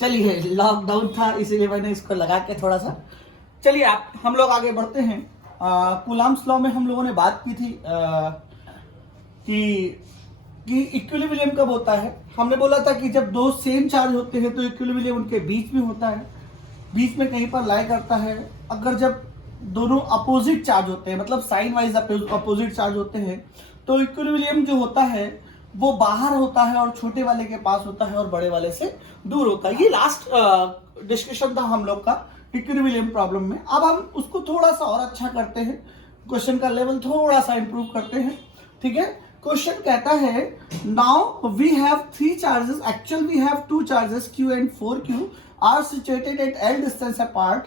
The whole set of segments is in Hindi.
चलिए, लॉकडाउन था इसीलिए मैंने इसको लगा के थोड़ा सा। चलिए आप हम लोग आगे बढ़ते हैं। कूलम्ब्स लॉ में हम लोगों ने बात की थी कि इक्विलिब्रियम कब होता है। हमने बोला था कि जब दो सेम चार्ज होते हैं तो इक्विलिब्रियम उनके बीच में होता है, बीच में कहीं पर लाई करता है। अगर जब दोनों अपोजिट चार्ज होते हैं, मतलब साइन वाइज अपोजिट चार्ज होते हैं, तो इक्विलिब्रियम जो होता है वो बाहर होता है और छोटे वाले के पास होता है और बड़े वाले से दूर होता है। ये लास्ट डिस्कशन था हम लोग का इक्विलिब्रियम प्रॉब्लम में। अब हम उसको थोड़ा सा और अच्छा करते हैं, क्वेश्चन का लेवल थोड़ा सा इंप्रूव करते हैं। ठीक है, क्वेश्चन कहता है now we have three charges, actual we have two charges Q and 4Q are situated at L distance apart.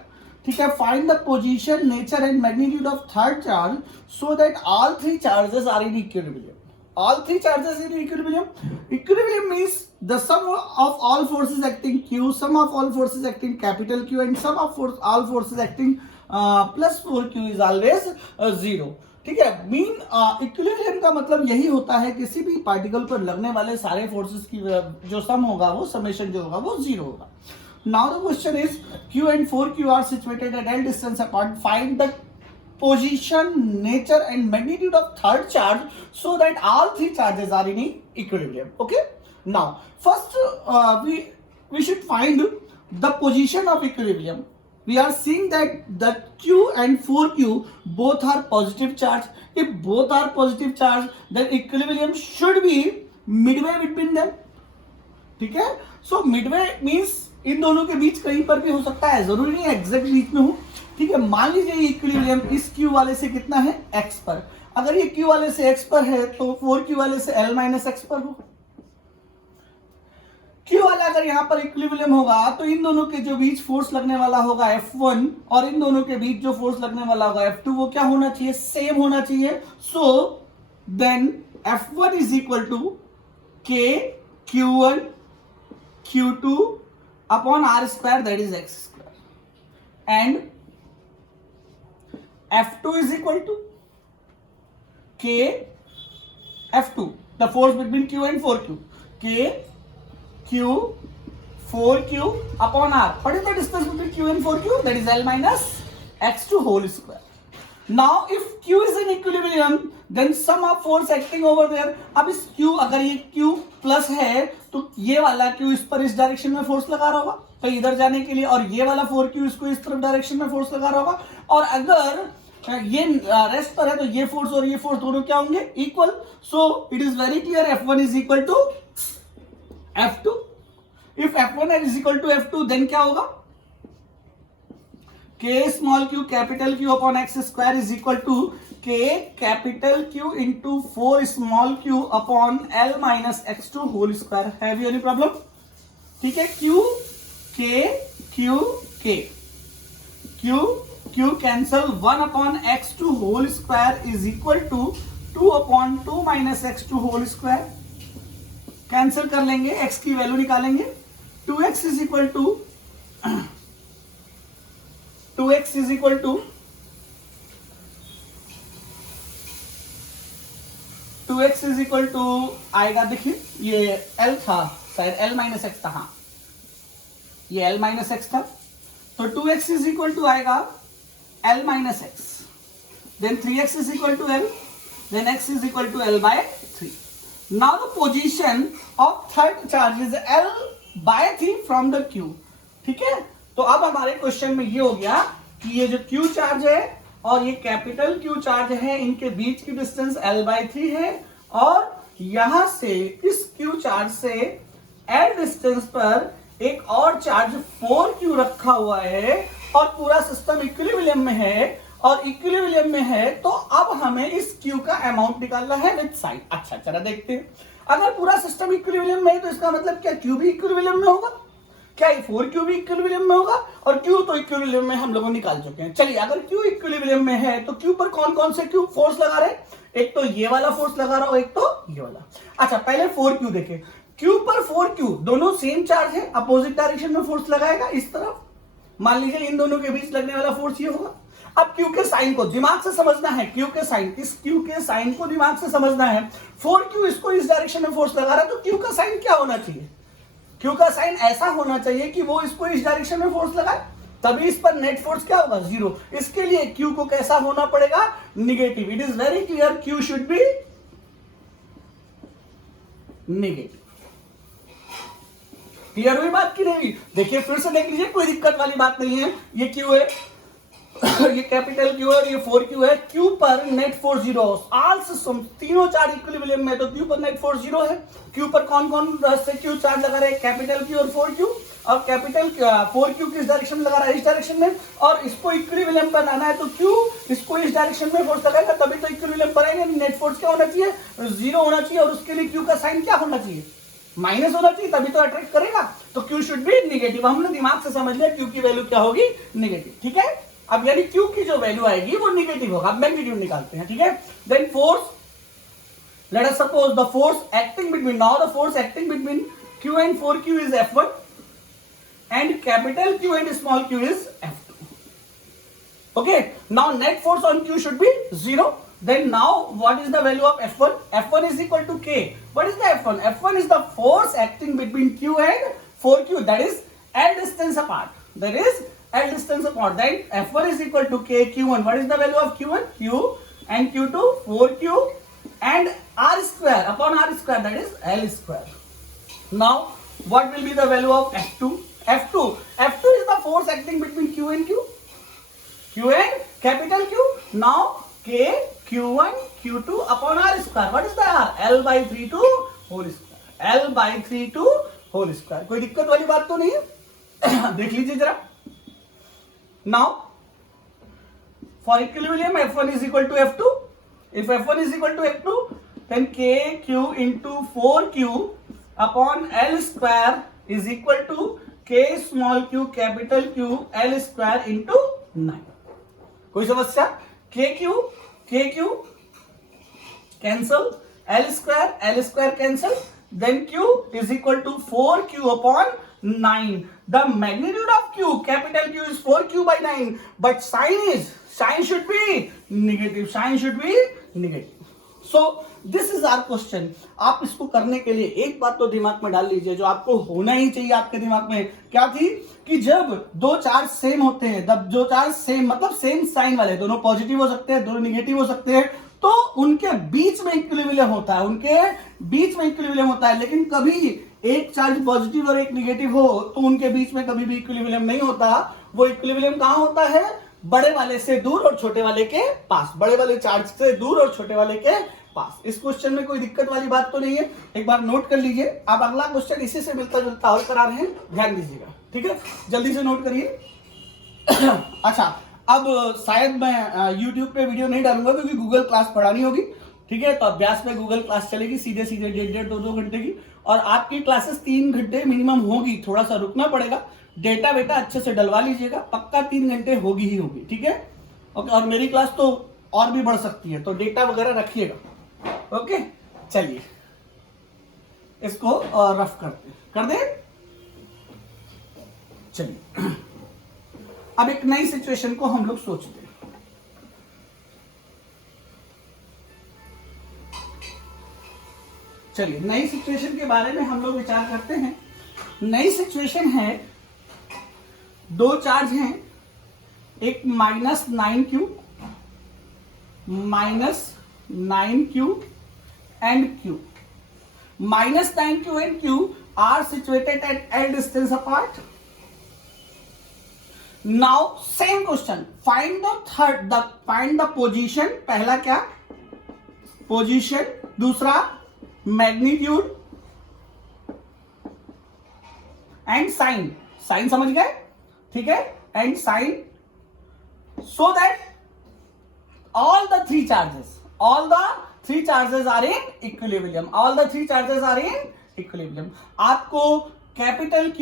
ठीक है, find the position, nature and magnitude of third charge so that all three charges are in equilibrium. All three charges in equilibrium. Equilibrium means the sum of all forces acting Q, sum of all forces acting capital Q, and sum of all forces acting plus 4Q is always 0. ठीक है, मीन इक्विलिब्रियम का मतलब यही होता है किसी भी पार्टिकल पर लगने वाले सारे फोर्सेस की जो सम होगा, वो समेशन जो होगा वो 0 होगा। Now the question is Q and 4Q are situated at L distance apart. Find the position, nature and magnitude of third charge so that all three charges are in equilibrium. Okay, now first we should find the position of equilibrium. We are seeing that the Q and 4Q both are positive charge. If both are positive charge, then equilibrium should be midway between them. ठीक है, so midway means इन दोनों के बीच कहीं पर भी हो सकता है, जरूरी नहीं एग्जैक्ट बीच में हो। ठीक है, मान लीजिए इक्विलिब्रियम इस Q वाले से कितना है, X पर। अगर ये Q वाले से X पर है तो 4Q वाले से L माइनस X पर हो। Q वाला अगर यहाँ पर इक्विलिब्रियम होगा तो इन दोनों के जो बीच फोर्स लगने वाला होगा F1 और इन दोनों के बीच जो फोर्स लगने वाला होगा F2, वो क्या होना चाहिए, सेम होना चाहिए। So then F1 is equal to K Q1 Q2 upon R square, that is X square, and F2 is equal to K F2, the force between Q and 4Q, K Q 4Q upon R. What is the distance between Q and 4Q? That is L minus X2 whole square. Now if Q is in equilibrium, then sum of force acting over there. अब इस Q, अगर ये Q प्लस है तो ये वाला Q इस पर इस डायरेक्शन में फोर्स लगा रहा होगा तो इधर जाने के लिए, और ये वाला 4Q इसको इस तरफ डायरेक्शन में फोर्स लगा रहा होगा। और अगर ये रेस्ट पर है तो ये फोर्स और ये फोर्स दोनों क्या होंगे, equal. So it is very clear, F1 is equal to F2। If F1 is equal to F2 then क्या होगा, K small q capital Q upon X square is equal to K capital Q into 4 small q upon L minus X2 whole square. Have you any problem? ठीक है, Q K Q K Q cancel 1 upon x2 whole square is equal to 2 upon 2 minus x2 whole square। Cancel कर लेंगे, x की वैल्यू निकालेंगे। 2x is equal to 2x is equal to 2x is equal to आएगा, देखिए ये L था शायद, L माइनस एक्स था, हाँ ये L माइनस एक्स था, तो 2x is equal to आएगा L minus x, then 3x is equal to L, then x is equal to L by 3. Now the position of third charge is L by 3 from the Q। ठीक है, तो अब हमारे क्वेश्चन में ये हो गया कि ये जो Q चार्ज है और ये कैपिटल Q चार्ज है, इनके बीच की डिस्टेंस L by 3 है, और यहां से इस Q चार्ज से L डिस्टेंस पर एक और चार्ज 4Q रखा हुआ है और पूरा सिस्टम इक्विलिब्रियम में है, और इक्विलिब्रियम में है तो अब हमें इस Q का अमाउंट निकालना है विद साइन। अच्छा चला देखते हैं, अगर पूरा सिस्टम इक्विलिब्रियम में है तो इसका मतलब क्या Q भी इक्विलिब्रियम में होगा, क्या ये 4Q भी इक्विलिब्रियम में होगा, और Q तो इक्विलिब्रियम में हम लोग निकाल चुके हैं। चलिए, अगर Q इक्विलिब्रियम में है तो Q पर कौन कौन से Q फोर्स लगा रहे, एक तो ये वाला फोर्स लगा रहा हो, एक तो ये वाला। अच्छा पहले 4Q देखें, Q पर 4Q दोनों सेम चार्ज है, अपोजिट डायरेक्शन में फोर्स लगाएगा इस तरफ। मान लीजिए इन दोनों के बीच लगने वाला फोर्स ये होगा। अब Q के साइन को दिमाग से समझना है, Q के साइन, इस Q के साइन को दिमाग से समझना है। 4Q इसको इस डायरेक्शन में फोर्स लगा रहा है तो Q का साइन क्या होना चाहिए, क्यू का साइन ऐसा होना चाहिए कि वो इसको इस डायरेक्शन में फोर्स लगाए, तभी इस पर नेट फोर्स क्या होगा, जीरो। इसके लिए क्यू को कैसा होना पड़ेगा, negative. It is very clear, Q should be negative. Clear हुई बात की नहीं? देखिए फिर से देख लीजिए, कोई दिक्कत वाली बात नहीं है। ये क्यू है, ये कैपिटल क्यू है और ये 4Q है। क्यू पर नेट फोर्स जीरो। तीनों चार्ज इक्विलिब्रियम में, तो क्यू पर नेट फोर्स जीरो है। क्यू पर कौन कौन से क्यू चार्ज लगा रहे हैं, कैपिटल क्यू और 4Q। और कैपिटल 4Q किस डायरेक्शन में लगा रहा है, इस डायरेक्शन में। और इसको इक्विलिब्रियम पर लाना है तो क्यू इसको इस डायरेक्शन में फोर्स लगाएगा, तभी तो इक्विलिब्रियम पर आएगा। नेट फोर्स क्या होना चाहिए, जीरो होना चाहिए। और उसके लिए क्यू का साइन क्या होना चाहिए, माइनस होना चाहिए, तभी तो अट्रैक्ट करेगा। तो क्यू शुड बी निगेटिव। हमने दिमाग से समझ लिया क्यू की वैल्यू क्या होगी, निगेटिव। ठीक है, अब यानी क्यू की जो वैल्यू आएगी वो निगेटिव होगा। अब मैग्नीट्यूड निकालते हैं। ठीक है, then force, let us suppose the force acting between, now the force acting between Q and 4Q is F1 and capital Q and small q is F2. Okay, now net force on Q should be 0. Then now what is the value of F1? F1 is equal to K. What is the F1? F1 is the force acting between Q and 4Q, that is L distance apart. That is L distance apart. Then F1 is equal to K Q1. What is the value of Q1? Q and Q2 4Q and R square upon R square, that is L square. Now what will be the value of F2? F2 is the force acting between Q and Q. Q and capital Q. Now K Q1 Q2 upon R square. What is the R? L by 3 to whole square. L by 3 to whole square. कोई दिक्कत वाली बात तो नहीं है? देख लीजिए जरा. Now for equilibrium F1 is equal to F2. If F1 is equal to F2, then KQ into 4Q upon L square is equal to K small q capital Q L square into 9. कोई समस्या? KQ cancel, L square cancel, then Q is equal to 4Q upon 9. The magnitude of Q, capital Q is 4Q by 9, but sign should be negative. Sign should be negative. So this is our question. आप इसको करने के लिए एक बात तो दिमाग में डाल लीजिए, जो आपको होना ही चाहिए आपके दिमाग में, क्या थी कि जब दो चार्ज सेम होते हैं, जब दो चार्ज सेम मतलब सेम साइन वाले, दोनों पॉजिटिव हो सकते हैं, दोनों निगेटिव हो सकते हैं, तो उनके बीच में इक्विलिब्रियम होता है, उनके बीच में इक्विलिब्रियम होता है। लेकिन कभी एक चार्ज पॉजिटिव और एक निगेटिव हो तो उनके बीच में कभी भी इक्विलिब्रियम नहीं होता। वो इक्विलिब्रियम कहां होता है, बड़े वाले से दूर और छोटे वाले के पास, बड़े वाले चार्ज से दूर और छोटे वाले के पास। इस क्वेश्चन में कोई दिक्कत वाली बात तो नहीं है, एक बार नोट कर लीजिए। अब अगला क्वेश्चन इसी से मिलता जुलता और करा रहे हैं, ध्यान दीजिएगा। ठीक है, जल्दी से नोट करिए। अच्छा, अब शायद मैं YouTube पे वीडियो नहीं डालूंगा क्योंकि गूगल क्लास पढ़ानी होगी। ठीक है, तो अभ्यास में गूगल क्लास चलेगी सीधे 1.5-2 घंटे की, और आपकी क्लासेस 3 घंटे मिनिमम होगी। थोड़ा सा रुकना पड़ेगा, डेटा बेटा अच्छे से डलवा लीजिएगा, पक्का 3 घंटे होगी ही होगी। ठीक है, ओके। और मेरी क्लास तो और भी बढ़ सकती है, तो डेटा वगैरह रखिएगा। ओके, चलिए इसको रफ कर दे। चलिए अब एक नई सिचुएशन को हम लोग सोचते हैं। चलिए नई सिचुएशन के बारे में हम लोग विचार करते हैं। नई सिचुएशन है, दो चार्ज हैं, एक -9Q and Q. -9Q and Q are situated at L distance apart. Now same question, find the position। पहला क्या, पोजीशन, दूसरा मैग्नीट्यूड एंड साइन समझ गए? ठीक है, and sine, so that all the three charges are in equilibrium. आपको कैपिटल Q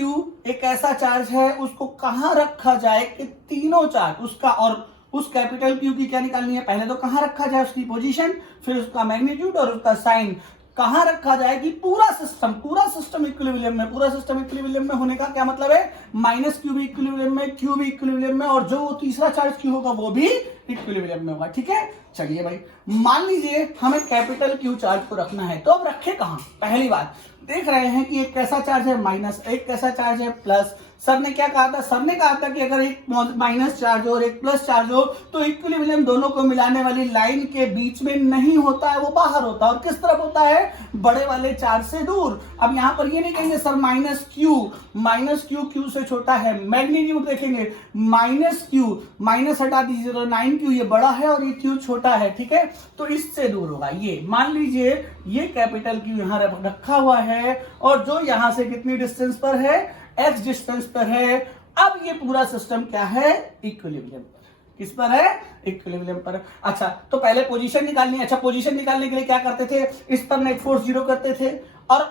एक ऐसा चार्ज है, उसको कहां रखा जाए कि तीनों चार्ज उसका, और उस कैपिटल Q की क्या निकालनी है, पहले तो कहां रखा जाए उसकी पोजीशन, फिर उसका मैग्नीट्यूड और उसका साइन। कहां रखा जाए कि पूरा सिस्टम इक्विलिब्रियम में, पूरा सिस्टम इक्विलिब्रियम में होने का क्या मतलब है, माइनस क्यू भी इक्विलिब्रियम में, क्यू भी इक्विलिब्रियम में, और जो तीसरा चार्ज क्यू होगा वो भी इक्विलिब्रियम में होगा। ठीक है, चलिए भाई मान लीजिए हमें कैपिटल क्यू चार्ज को रखना है, तो अब रखे कहां? पहली बात देख रहे हैं कि एक कैसा चार्ज है माइनस, एक कैसा चार्ज है प्लस। सर ने क्या कहा था? सर ने कहा था कि अगर एक माइनस चार्ज हो और एक प्लस चार्ज हो तो इक्विलिब्रियम दोनों को मिलाने वाली लाइन के बीच में नहीं होता है, वो बाहर होता है। और किस तरफ होता है? बड़े वाले चार्ज से दूर। अब यहां पर ये नहीं कहेंगे सर माइनस क्यू क्यू से छोटा है, मैग्नीट्यूड देखेंगे माइनस क्यू, माइनस हटा दीजिए तो 9q ये बड़ा है और ये क्यू छोटा है। ठीक है, तो इससे दूर होगा। ये मान लीजिए ये कैपिटल क्यू यहां रखा हुआ है और जो यहां से कितनी डिस्टेंस पर है, x डिस्टेंस पर है। अब ये पूरा सिस्टम क्या है? इक्विलिब्रियम पर। किस पर है? इक्विलिब्रियम पर। अच्छा, तो पहले पोजीशन निकालनी है। अच्छा, पोजीशन निकालने के लिए क्या करते थे? इस पर नेट फोर्स 0 करते थे और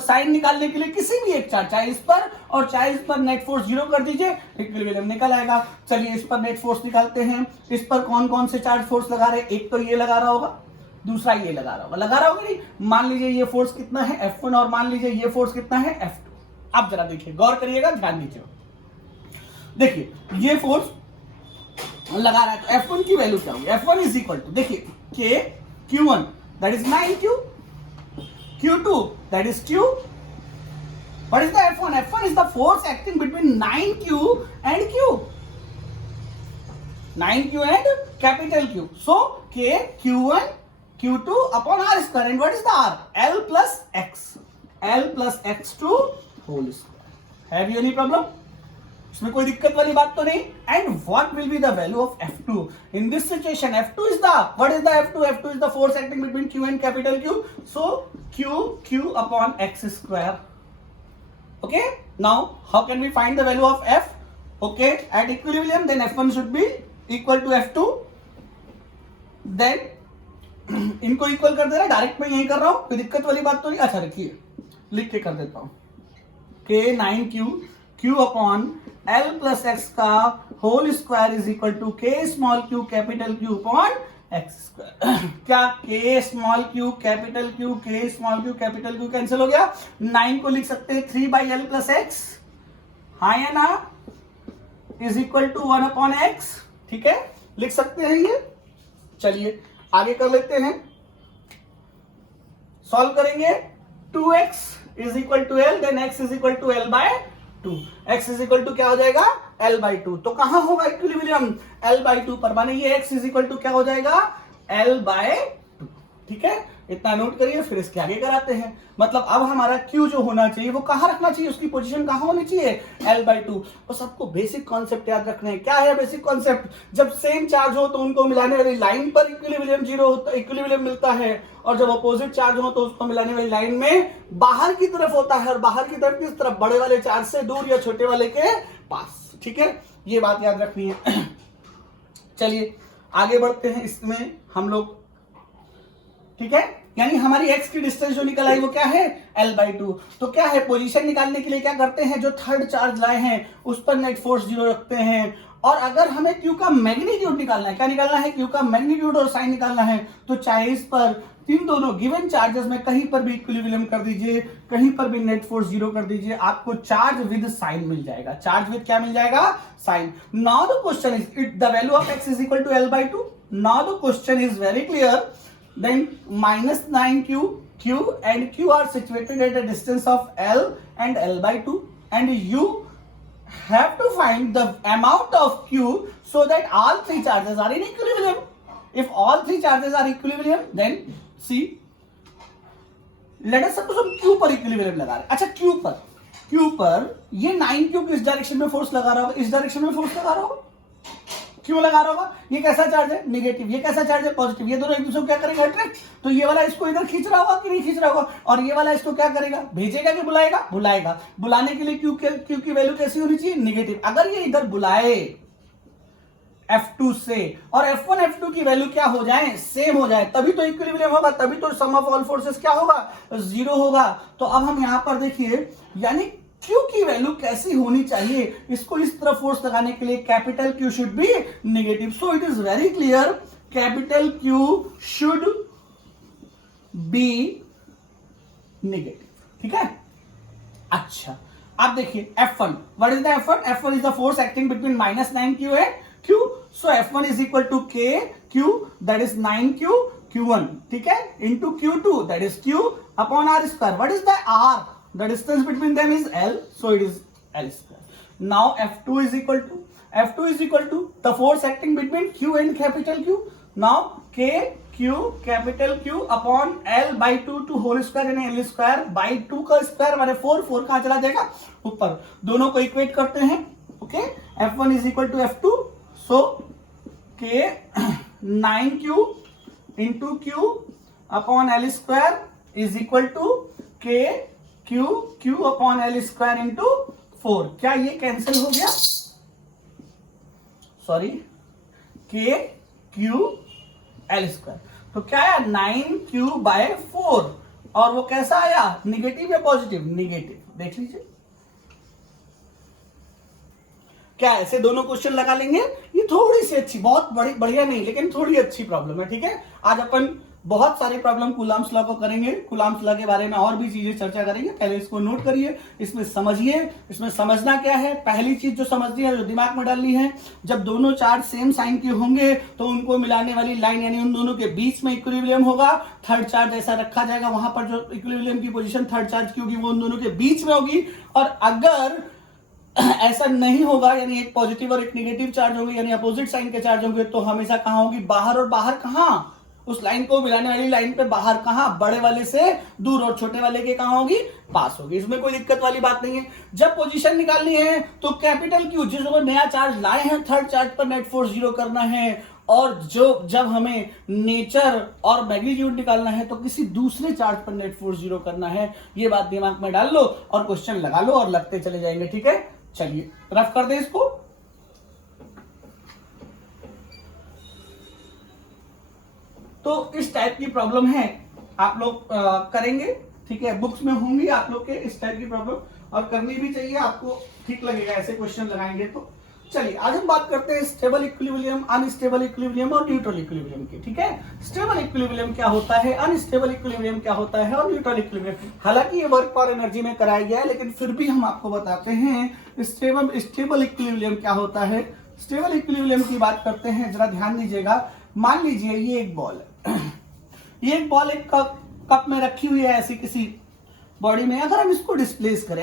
साइन निकालने के लिए किसी भी एक चार्ज, चाहे इस पर और चाहे इस पर नेट फोर्स 0 कर दीजिए, इक्विलिब्रियम निकल आएगा। चलिए इस पर नेट फोर्स निकालते हैं। इस पर कौन कौन से चार्ज फोर्स लगा रहे हैं? एक तो ये लगा रहा होगा, दूसरा ये लगा रहा होगा नहीं? मान लीजिए ये फोर्स कितना है? F1, और मान लीजिए ये फोर्स कितना है? F2। आप जरा देखिए, गौर करिएगा, ध्यान दीजिए। देखिए ये फोर्स लगा रहा है तो F1 की वैल्यू क्या होगी? F1 इज इक्वल टू, देखिए K Q1 that is 9Q, Q2 that is Q। What is the F1? F1 is the force acting between 9Q and Q, 9Q and capital Q। So K Q1 Q2 upon R square, and what is the R? L plus X2 whole square. Have you any problem? इसमें कोई दिक्कत वाली बात तो नहीं। And what will be the value of F2 in this situation? F2 is the, what is the F2? F2 is the force acting between Q and capital Q. So Q upon X square. Okay. Now how can we find the value of F? Okay, at equilibrium then F1 should be equal to F2. Then इनको इक्वल कर दे रहा है, डायरेक्ट मैं यही कर रहा हूं, कोई दिक्कत वाली बात तो नहीं। अच्छा रखिए, लिख के कर देता हूं, K 9Q Q upon L plus x का whole square is equal to K small Q capital Q upon x square. क्या K small Q capital Q, K small Q capital Q cancel हो गया। 9 को लिख सकते हैं 3/L प्लस एक्स, हाँ या ना, is equal to 1 upon X. ठीक है, लिख सकते हैं ये। चलिए आगे कर लेते हैं, सॉल्व करेंगे। 2x is equal to L, then x is equal to L by 2। x is equal to क्या हो जाएगा? l by 2। तो कहां होगा इक्विलिब्रियम? l बाय 2 पर, माने ये x इज इक्वल टू क्या हो जाएगा? l by 2। ठीक है, इतना नोट करिए, फिर इसके आगे कराते हैं। मतलब अब हमारा Q जो होना चाहिए वो कहां रखना चाहिए, उसकी पोजीशन कहां होनी चाहिए? L by 2। बस आपको बेसिक कॉन्सेप्ट याद रखना है। क्या है बेसिक कॉन्सेप्ट? जब सेम चार्ज हो तो उनको मिलाने वाली लाइन पर इक्विलिब्रियम 0 होता, इक्विलिब्रियम मिलता है, और जब अपोजिट चार्ज हो तो उसको मिलाने वाली लाइन में बाहर की तरफ होता है। और बाहर की तरफ किस तरफ? बड़े वाले चार्ज से दूर या छोटे वाले के पास। ठीक है, ये बात याद रखनी है। चलिए आगे बढ़ते हैं इसमें हम लोग। ठीक है, यानी हमारी x की डिस्टेंस जो निकल आई वो क्या है? L by 2। तो क्या है, पोजीशन निकालने के लिए क्या करते हैं, जो थर्ड चार्ज लाए हैं उस पर नेट फोर्स 0 रखते हैं। और अगर हमें Q का मैग्नीट्यूड निकालना है, क्या निकालना है? Q का मैग्नीट्यूड और साइन निकालना है, तो चाहे इस पर इन दोनों गिवन चार्जेस में कहीं पर भी इक्विलिब्रियम कर दीजिए, कहीं पर भी नेट फोर्स 0 कर दीजिए, आपको चार्ज विद साइन मिल जाएगा। चार्ज विद क्या मिल जाएगा? Sine. Now the question is, it the value of x is equal to L by 2। Now the question is very clear. Then minus 9Q, Q and Q are situated at a distance of L and L by 2, and you have to find the amount of Q so that all three charges are in equilibrium. If all three charges are equilibrium, then see, let us suppose हम Q पर equilibrium लगा रहे हैं। अच्छा, Q पर ये 9Q किस डायरेक्शन में फोर्स लगा रहा होगा? इस डायरेक्शन में फोर्स लगा रहा होगा। क्यों लगा रहा होगा? ये कैसा चार्ज है? नेगेटिव। ये कैसा चार्ज है? पॉजिटिव। ये दोनों एक दूसरे को क्या करेगा? अट्रैक्ट। तो ये वाला इसको इधर खींच रहा होगा कि नहीं खींच रहा होगा? और ये वाला इसको क्या करेगा? भेजेगा कि बुलाएगा? बुलाएगा। बुलाने के लिए क्यू की वैल्यू कैसी होनी चाहिए? नेगेटिव। अगर ये इधर बुलाए F2 से और F1 F2 की वैल्यू क्या हो जाए? सेम हो जाए, तभी तो इक्विलिब्रियम होगा, तभी तो सम ऑफ ऑल फोर्सेस क्या होगा? 0 होगा। तो अब हम यहां पर देखिए, यानी Q की वैल्यू कैसी होनी चाहिए? इसको इस तरफ फोर्स लगाने के लिए capital Q should be negative. So it is very clear, capital Q should be negative, ठीक है। अच्छा अब देखिए F1, what is the F1? F1 is the force acting between -9Q and Q, so F1 is equal to KQ, that is 9Q Q1, ठीक है, into Q2 that is Q upon R square. What is the R? The distance between them is L, so it is L square. Now F2 is equal to the force acting between Q and capital Q, now KQ capital Q upon L by 2 to whole square यानी L स्क्वायर बाई 2 का स्क्वायर माने 4, 4 कहां चला जाएगा ऊपर, दोनों को इक्वेट करते हैं, okay. F1 is equal to F2, so K 9Q into Q upon L square is equal to K Q upon L square into 4। क्या ये कैंसिल हो गया? Sorry, K Q L square, तो क्या आया 9Q बाय 4, और वो कैसा आया, निगेटिव या पॉजिटिव? निगेटिव। देख लीजिए, क्या ऐसे दोनों क्वेश्चन लगा लेंगे? ये थोड़ी सी अच्छी, बहुत बड़ी बढ़िया नहीं लेकिन थोड़ी अच्छी प्रॉब्लम है, ठीक है। आज अपन बहुत सारी प्रॉब्लम कूलम्ब्स लॉ को करेंगे, कूलम्ब्स लॉ के बारे में और भी चीजें चर्चा करेंगे। पहले इसको नोट करिए, इसमें समझिए, इसमें समझना क्या है। पहली चीज जो समझनी है, जो दिमाग में डालनी है, जब दोनों चार्ज सेम साइन के होंगे तो उनको मिलाने वाली लाइन यानी उन दोनों के बीच में इक्विलिब्रियम होगा। थर्ड चार्ज ऐसा रखा जाएगा, वहां पर जो इक्विलिब्रियम की पोजीशन थर्ड चार्ज की होगी वो उन दोनों के बीच में होगी। और अगर ऐसा नहीं होगा, यानी एक पॉजिटिव और एक नेगेटिव चार्ज होंगे, यानी अपोजिट साइन के चार्ज होंगे, तो हमेशा कहां होगी, बाहर। और बाहर कहां, उस लाइन को मिलाने वाली लाइन पे बाहर कहां, बड़े वाले से दूर, और छोटे वाले के कहां होगी, पास होगी। इसमें कोई दिक्कत वाली बात नहीं है। जब पोजीशन निकालनी है तो कैपिटल Q, जिसको नया चार्ज लाए हैं, थर्ड चार्ज पर नेट फोर्स 0 करना है। और जब हमें नेचर और मैग्नीट्यूड निकालना है तो किसी दूसरे चार्ज पर नेट फोर्स 0 करना है। ये बात दिमाग में डाल लो और क्वेश्चन लगा लो और लगते चले जाएंगे, ठीक है। चलिए रफ कर दे इसको। तो इस टाइप की प्रॉब्लम है, आप लोग करेंगे, ठीक है। बुक्स में होंगी आप लोग के इस टाइप की प्रॉब्लम, और करनी भी चाहिए, आपको ठीक लगेगा ऐसे क्वेश्चन लगाएंगे तो। चलिए आज हम बात करते हैं स्टेबल इक्विलिब्रियम, अनस्टेबल इक्विलिब्रियम और न्यूट्रल इक्विलिब्रियम की, ठीक है। स्टेबल इक्विलिब्रियम क्या होता है, अनस्टेबल इक्विलिब्रियम क्या होता है, और न्यूट्रल इक्विलिब्रियम। हालांकि ये वर्क फॉर एनर्जी में कराया गया है, लेकिन फिर भी हम आपको बताते हैं स्टेबल इक्विलिब्रियम क्या होता है। स्टेबल इक्विलिब्रियम की बात करते हैं, जरा ध्यान दीजिएगा। मान लीजिए ये एक बॉल है, ये एक बॉल एक कप में रखी हुई है ऐसी किसी बॉडी में। अगर हम इसको डिस्प्लेस करें,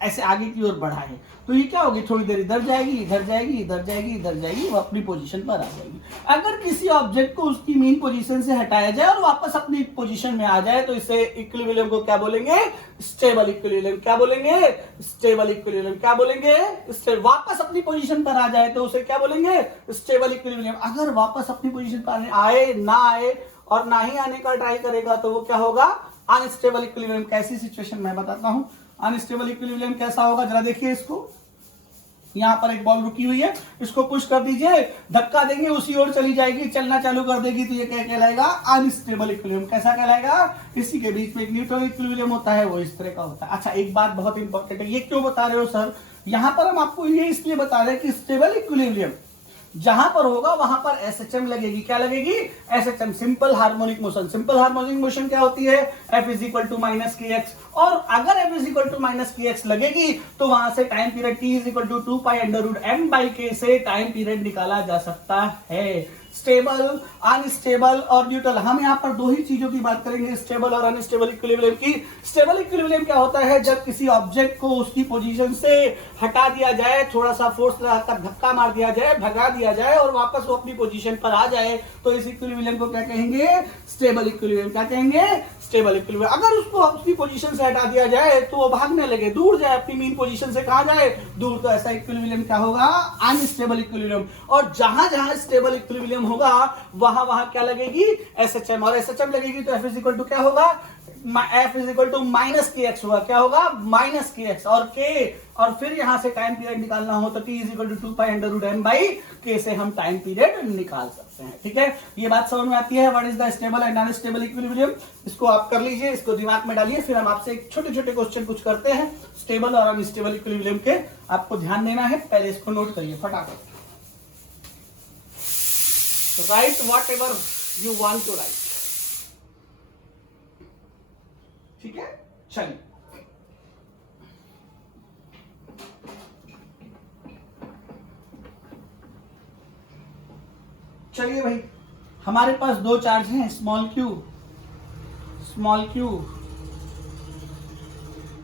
ऐसे आगे की ओर बढ़ाएं, तो ये क्या होगी, थोड़ी देर इधर जाएगी, इधर जाएगी, इधर जाएगी, इधर जाएगी, वो अपनी पोजीशन पर आ जाएगी। अगर किसी ऑब्जेक्ट को उसकी मेन पोजीशन से हटाया जाए और वापस अपनी पोजीशन में आ जाए, तो इसे इक्विलिब्रियम को क्या बोलेंगे, स्टेबल इक्विलिब्रियम। क्या बोलेंगे, स्टेबल इक्विलिब्रियम। क्या बोलेंगे, वापस अपनी पोजीशन पर आ जाए तो उसे क्या बोलेंगे, स्टेबल इक्विलिब्रियम। अगर वापस अपनी पोजीशन पर आए ना आए और ना ही आने का ट्राई करेगा तो वो क्या होगा, अनस्टेबल इक्विलिब्रियम। कैसी सिचुएशन मैं बताता हूं, अनस्टेबल इक्विलिब्रियम कैसा होगा, जरा देखिए इसको। यहां पर एक बॉल रुकी हुई है, इसको पुश कर दीजिए, धक्का देंगे उसी ओर चली जाएगी, चलना चालू कर देगी, तो ये क्या कहलाएगा, अनस्टेबल इक्विलिब्रियम। कैसा कहलाएगा, इसी के बीच में एक न्यूट्रल इक्विलिब्रियम होता है, वो इस तरह का होता है। अच्छा एक बात बहुत इंपॉर्टेंट है, ये क्यों बता रहे हो सर, यहां पर हम आपको ये इसलिए बता रहे हैं कि स्टेबल इक्विलिब्रियम जहां पर होगा वहां पर एसएचएम लगेगी। क्या लगेगी, SHM, simple harmonic motion. Simple harmonic motion क्या होती है, F is equal to minus K X. और अगर F is equal to minus K X लगेगी तो वहां से time period T is equal to 2 pi under root m by K से टाइम पीरियड निकाला जा सकता है। स्टेबल, अनस्टेबल और न्यूट्रल, हम यहाँ पर दो ही चीजों की बात करेंगे, स्टेबल और अनस्टेबल इक्विलिब्रियम की। स्टेबल इक्विलिब्रियम क्या होता है, जब किसी ऑब्जेक्ट को उसकी पोजीशन से हटा दिया जाए, थोड़ा सा फोर्स लगाकर धक्का मार दिया जाए, भगा दिया जाए और वापस वो अपनी पोजीशन पर आ जाए, तो इस इक्विलिब्रियम को क्या कहेंगे, स्टेबल इक्विलिब्रियम। क्या कहेंगे, स्टेबल इक्विलिब्रियम। अगर उसको उसकी पोजीशन से हटा दिया जाए तो वो भागने लगे, दूर जाए, अपनी मेन पोजीशन से कहा जाए, दूर, तो ऐसा इक्विलिब्रियम क्या होगा, अनस्टेबल इक्विलिब्रियम। और जहां जहां स्टेबल इक्विलिब्रियम होगा वहां वहां क्या लगेगी, एसएचएम। और एसएचएम लगेगी तो F इज इक्वल टू क्या होगा, F is equal to minus K X होगा। क्या होगा, माइनस के एक्स और के, और फिर यहां से टाइम पीरियड निकालना हो तो T is equal to 2 pi under root m by K से हम टाइम पीरियड निकाल सकते हैं, ठीक है। ये बात समझ में आती है, what is the stable and unstable equilibrium. इसको आप कर लीजिए, इसको दिमाग में डालिए, फिर हम आपसे छोटे छोटे क्वेश्चन कुछ करते हैं स्टेबल और अनस्टेबल इक्विलिब्रियम के। आपको ध्यान देना है, पहले इसको नोट करिए फटाफट। Write whatever you want to write, ठीक है। चलिए चलिए भाई, हमारे पास दो चार्ज हैं, स्मॉल क्यू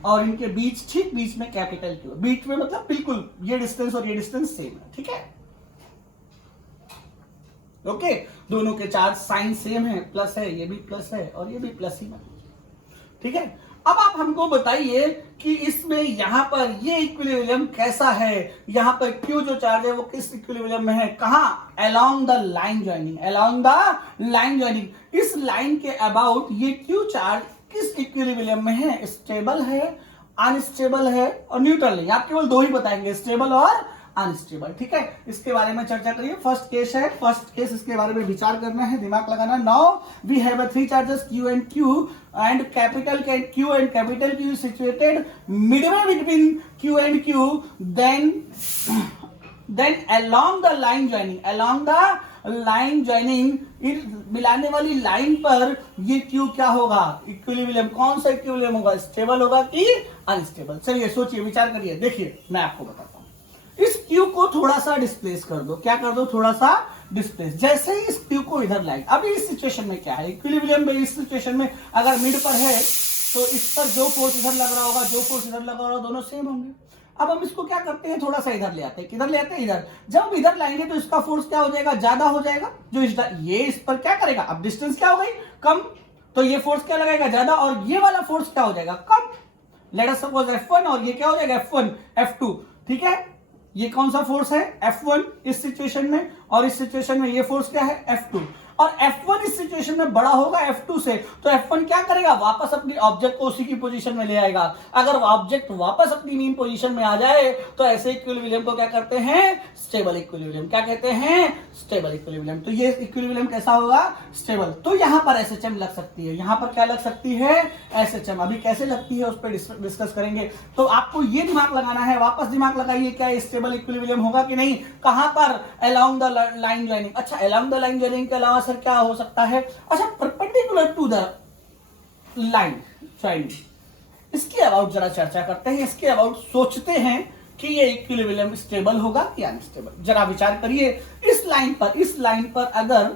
और इनके बीच, ठीक बीच में कैपिटल क्यू। बीच में मतलब बिल्कुल ये डिस्टेंस और ये डिस्टेंस सेम है, ठीक है। ओके, दोनों के चार्ज साइन सेम है, प्लस है, ये भी प्लस है और ये भी प्लस ही है, ठीक है। अब आप हमको बताइए कि इसमें यहां पर ये इक्विलिब्रियम कैसा है, यहां पर क्यू जो चार्ज है वो किस इक्विलिब्रियम में है, कहां, along the line joining, along the line joining. इस लाइन के अबाउट ये क्यू चार्ज किस इक्विलिब्रियम में है, स्टेबल है, अनस्टेबल है और न्यूट्रल है। आप केवल दो ही बताएंगे, स्टेबल और अनस्टेबल, ठीक है। इसके बारे में चर्चा करिए। फर्स्ट केस है, फर्स्ट केस, इसके बारे में विचार करना है, दिमाग लगाना। Now we have a three charges Q and capital Q and capital Q situated midway between Q and Q, then along the line joining, मिलाने वाली लाइन पर ये Q क्या होगा, इक्विलिब्रियम, कौन सा इक्विलिब्रियम होगा, स्टेबल होगा कि अनस्टेबल। चलिए सोचिए, विचार करिए। देखिए मैं आपको बताता हूं, इस Q को थोड़ा सा डिस्प्लेस कर दो, क्या कर दो, थोड़ा सा डिस्प्लेस। जैसे ही इस Q को इधर लाएंगे, अभी इस सिचुएशन में क्या है, इक्विलिब्रियम में इस सिचुएशन में अगर मिड पर है तो इस पर जो फोर्स इधर लग रहा होगा, जो फोर्स इधर लग रहा होगा, दोनों सेम होंगे। अब हम इसको क्या करते हैं, थोड़ा सा इधर ले आते हैं, किधर ले आते हैं, इधर। जब इधर लाएंगे तो इसका फोर्स क्या हो जाएगा, ज्यादा हो जाएगा। जो ये इस पर क्या करेगा, अब डिस्टेंस क्या हो गई, कम, तो ये फोर्स क्या लगाएगा, ज्यादा, और ये वाला फोर्स क्या हो जाएगा, कम। लेट अस सपोज F1 और ये क्या हो जाएगा, F1 F2, ठीक है। ये कौन सा फोर्स है, F1 इस सिचुएशन में, और इस सिचुएशन में ये फोर्स क्या है, F2। और F1 इस सिचुएशन में बड़ा होगा F2 से, तो F1 क्या करेगा, वापस अपनी ऑब्जेक्ट को उसी की पोजीशन में ले आएगा। अगर ऑब्जेक्ट वापस अपनी मीन पोजीशन में आ जाए तो ऐसे इक्विलिब्रियम को क्या कहते हैं, स्टेबल इक्विलिब्रियम। क्या कहते हैं, स्टेबल इक्विलिब्रियम। तो ये इक्विलिब्रियम कैसा होगा, स्टेबल। तो यहां पर SHM लग सकती है, यहां पर क्या लग सकती है, SHM। अभी कैसे लगती है उस पर डिस्कस करेंगे। तो आपको ये दिमाग लगाना है, वापस दिमाग लगाइए, क्या स्टेबल इक्विलिब्रियम होगा कि नहीं, कहां पर, अलोंग द लाइन ज्वाइनिंग। अच्छा, अलोंग द लाइन ज्वाइनिंग के अलावा सर क्या हो सकता है, अच्छा, perpendicular to the line joining. इसके अबाउट जरा चर्चा करते हैं, इसके अबाउट सोचते हैं कि ये इक्विलिब्रियम स्टेबल होगा कि अनस्टेबल। जरा विचार करिए, इस लाइन पर अगर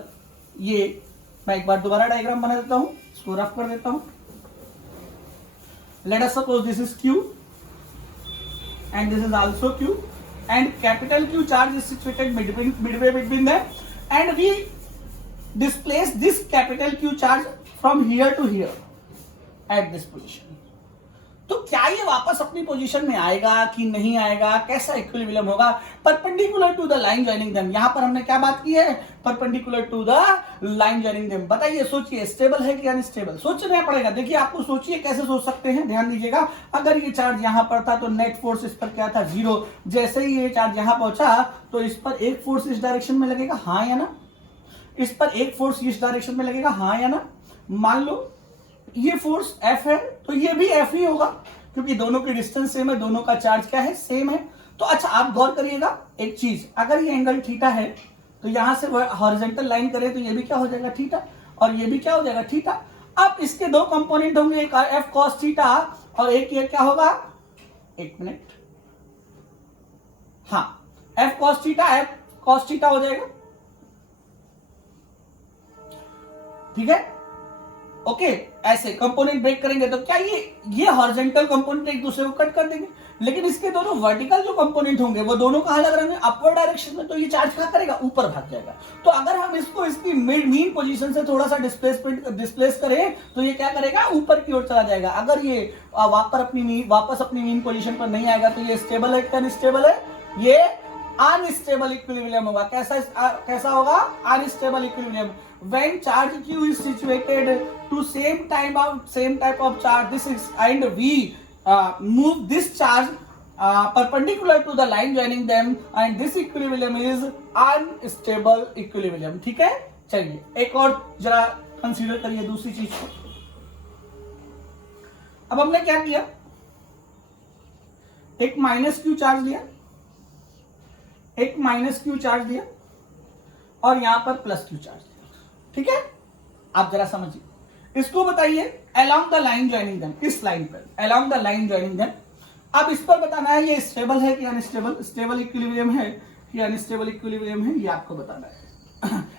ये, मैं एक बार दोबारा डायग्राम बना देता हूं, इसको रफ कर देता हूं। Late us suppose this is Q and this is also Q, and capital Q charge is situated midway between them, and we displace this capital Q charge from here to here at this position. तो क्या ये वापस अपनी पोजीशन में आएगा कि नहीं आएगा, कैसा इक्विलिब्रियम होगा, perpendicular to the line joining them. यहां पर हमने क्या बात की है, perpendicular to the line joining them. बताइए, सोचिए, स्टेबल है कि अनस्टेबल, सोचना पड़ेगा। देखिए आपको सोचिए कैसे सोच सकते हैं, ध्यान दीजिएगा। अगर ये चार्ज यहां पर था तो नेट फोर्स इस पर क्या था, 0। जैसे ही ये चार्ज यहां पहुंचा तो इस पर एक फोर्स इस डायरेक्शन में लगेगा, हाँ या ना, इस पर एक फोर्स इस डायरेक्शन में लगेगा, हाँ या ना। मान लो ये फोर्स F है तो ये भी F ही होगा, क्योंकि दोनों की डिस्टेंस सेम है, दोनों का चार्ज क्या है, सेम है। तो अच्छा, आप गौर करिएगा एक चीज, अगर ये एंगल थीटा है तो यहां से हॉरिजॉन्टल लाइन करें तो ये भी क्या हो जाएगा, थीटा, और ये भी क्या हो जाएगा, थीटा। अब इसके दो कंपोनेंट होंगे, एक F cos थीटा और एक ये क्या होगा, एक मिनट, हाँ, F cos थीटा हो जाएगा, ठीक है। ओके, ऐसे कंपोनेंट ब्रेक करेंगे तो क्या ये हॉरिजॉन्टल कंपोनेंट एक दूसरे को कट कर देंगे, लेकिन इसके दोनों वर्टिकल जो कंपोनेंट होंगे वो दोनों कहां लग रहे हैं, अपवर्ड डायरेक्शन में। तो ये चार्ज क्या करेगा, ऊपर भाग जाएगा। तो अगर हम इसको इसकी मीन पोजीशन से थोड़ा सा डिस्प्लेस करें तो ये क्या करेगा, ऊपर की ओर चला जाएगा। अगर ये वापस अपनी मीन पोजीशन पर नहीं आएगा तो ये स्टेबल है कि अनस्टेबल है, ये अनस्टेबल इक्विलिब्रियम होगा। कैसा होगा, unstable equilibrium. When charge Q is situated to same type of charge, this is, and we move this charge perpendicular to the line joining them, and this equilibrium is unstable equilibrium, ठीक है। चलिए एक और जरा कंसीडर करिए दूसरी चीज को। अब हमने क्या किया, एक -Q चार्ज लिया, एक -Q चार्ज दिया और यहां पर +Q चार्ज दिया, ठीक है। आप जरा समझिए, इसको बताइए along the line joining them, इस लाइन पर along the line joining them। अब इस पर बताना है ये स्टेबल है कि अनस्टेबल, स्टेबल इक्विलिब्रियम है कि अनस्टेबल इक्विलिब्रियम है, ये आपको बताना है।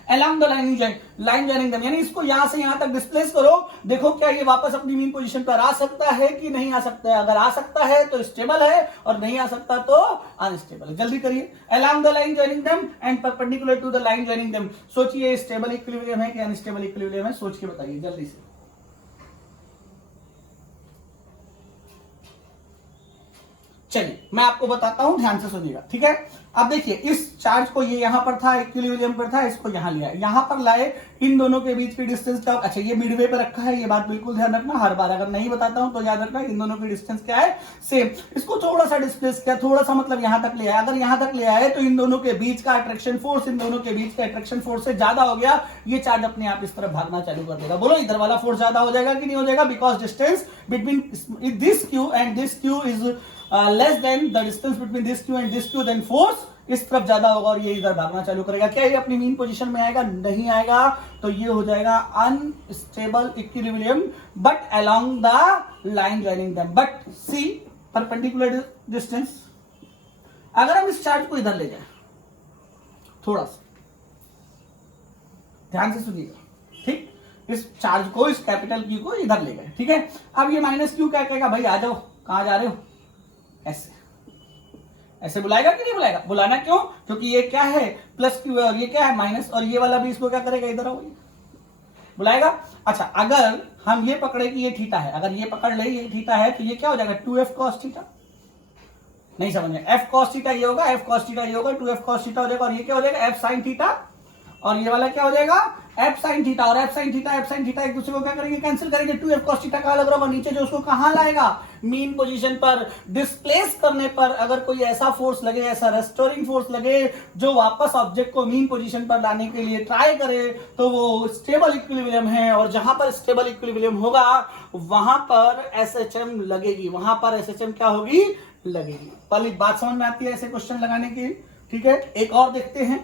along the line joining them, यानी इसको यहां से यहां तक डिस्प्लेस करो, देखो क्या ये वापस अपनी मीन पोजीशन पर आ सकता है कि नहीं आ सकता है। अगर आ सकता है तो स्टेबल है और नहीं आ सकता तो अनस्टेबल है। जल्दी करिए, along the line joining them and perpendicular to the line joining them। सोचिए स्टेबल इक्विलिब्रियम है कि अनस्टेबल इक्विलिब्रियम है, सोच के बताइए जल्दी से। चलिए मैं आपको बताता हूं, ध्यान से सुनिएगा, ठीक है। अब देखिए इस चार्ज को ये यहां पर था, इक्विलिब्रियम पर था, इसको यहां लिया, यहां पर लाए, इन दोनों के बीच की डिस्टेंस क्या, अच्छा ये मिडवे पे रखा है, ये बात बिल्कुल ध्यान रखना, हर बार अगर नहीं बताता हूं तो याद रखना इन दोनों की डिस्टेंस क्या है, सेम। इसको थोड़ा सा डिस्प्लेस किया, थोड़ा सा मतलब यहां तक ले आया, अगर यहां तक ले आए तो इन दोनों के बीच का अट्रैक्शन फोर्स, इन दोनों के बीच का अट्रैक्शन फोर्स से ज्यादा हो गया, ये चार्ज अपने आप इस तरफ भागना चालू कर देगा। बोलो इधर वाला फोर्स ज्यादा हो जाएगा कि नहीं हो जाएगा, because distance between this Q and this Q is less than the distance between this Q and this Q, then force इस तरफ ज्यादा होगा और ये इधर भागना चालू करेगा। क्या ये अपनी मीन पोजीशन में आएगा, नहीं आएगा, तो ये हो जाएगा unstable equilibrium but along the line joining them. But see perpendicular distance, अगर हम इस चार्ज को इधर ले जाए, थोड़ा सा ध्यान से सुनिएगा, ठीक, इस चार्ज को, इस कैपिटल क्यू को इधर ले गए, ठीक है। अब ये माइनस क्यू क्या कहेगा, भाई आ जाओ, कहां जा रहे हो, ऐसे ऐसे बुलाएगा कि नहीं बुलाएगा, बुलाना क्यों, क्योंकि ये क्या है प्लस क्यू है और ये क्या है माइनस, और ये वाला भी इसको क्या करेगा, इधर आओ, बुलाएगा। अच्छा अगर हम ये पकड़े कि ये थीटा है, अगर ये पकड़ ले ये थीटा है, तो ये क्या हो जाएगा 2f cos थीटा, नहीं समझ में, f cos थीटा ये होगा, f cos थीटा ये होगा, 2f cos थीटा हो जाएगा, और ये क्या हो जाएगा f sin थीटा, और ये वाला क्या हो जाएगा f sin थीटा, और f sin थीटा एक दूसरे को क्या करेंगे, कैंसिल करेंगे, 2f cos थीटा का अलग रहा, नीचे जो उसको कहां लाएगा, मीन पोजीशन पर डिस्प्लेस करने पर अगर कोई ऐसा फोर्स लगे, ऐसा रेस्टोरिंग फोर्स लगे जो वापस ऑब्जेक्ट को मीन पोजीशन पर लाने के लिए ट्राई करे, तो वो स्टेबल इक्विलिब्रियम है, और जहां पर स्टेबल इक्विलिब्रियम होगा वहां पर SHM लगेगी, वहां पर SHM क्या होगी, लगेगी। पहली बात समझ में आती है ऐसे क्वेश्चन लगाने की, ठीक है। एक और देखते हैं,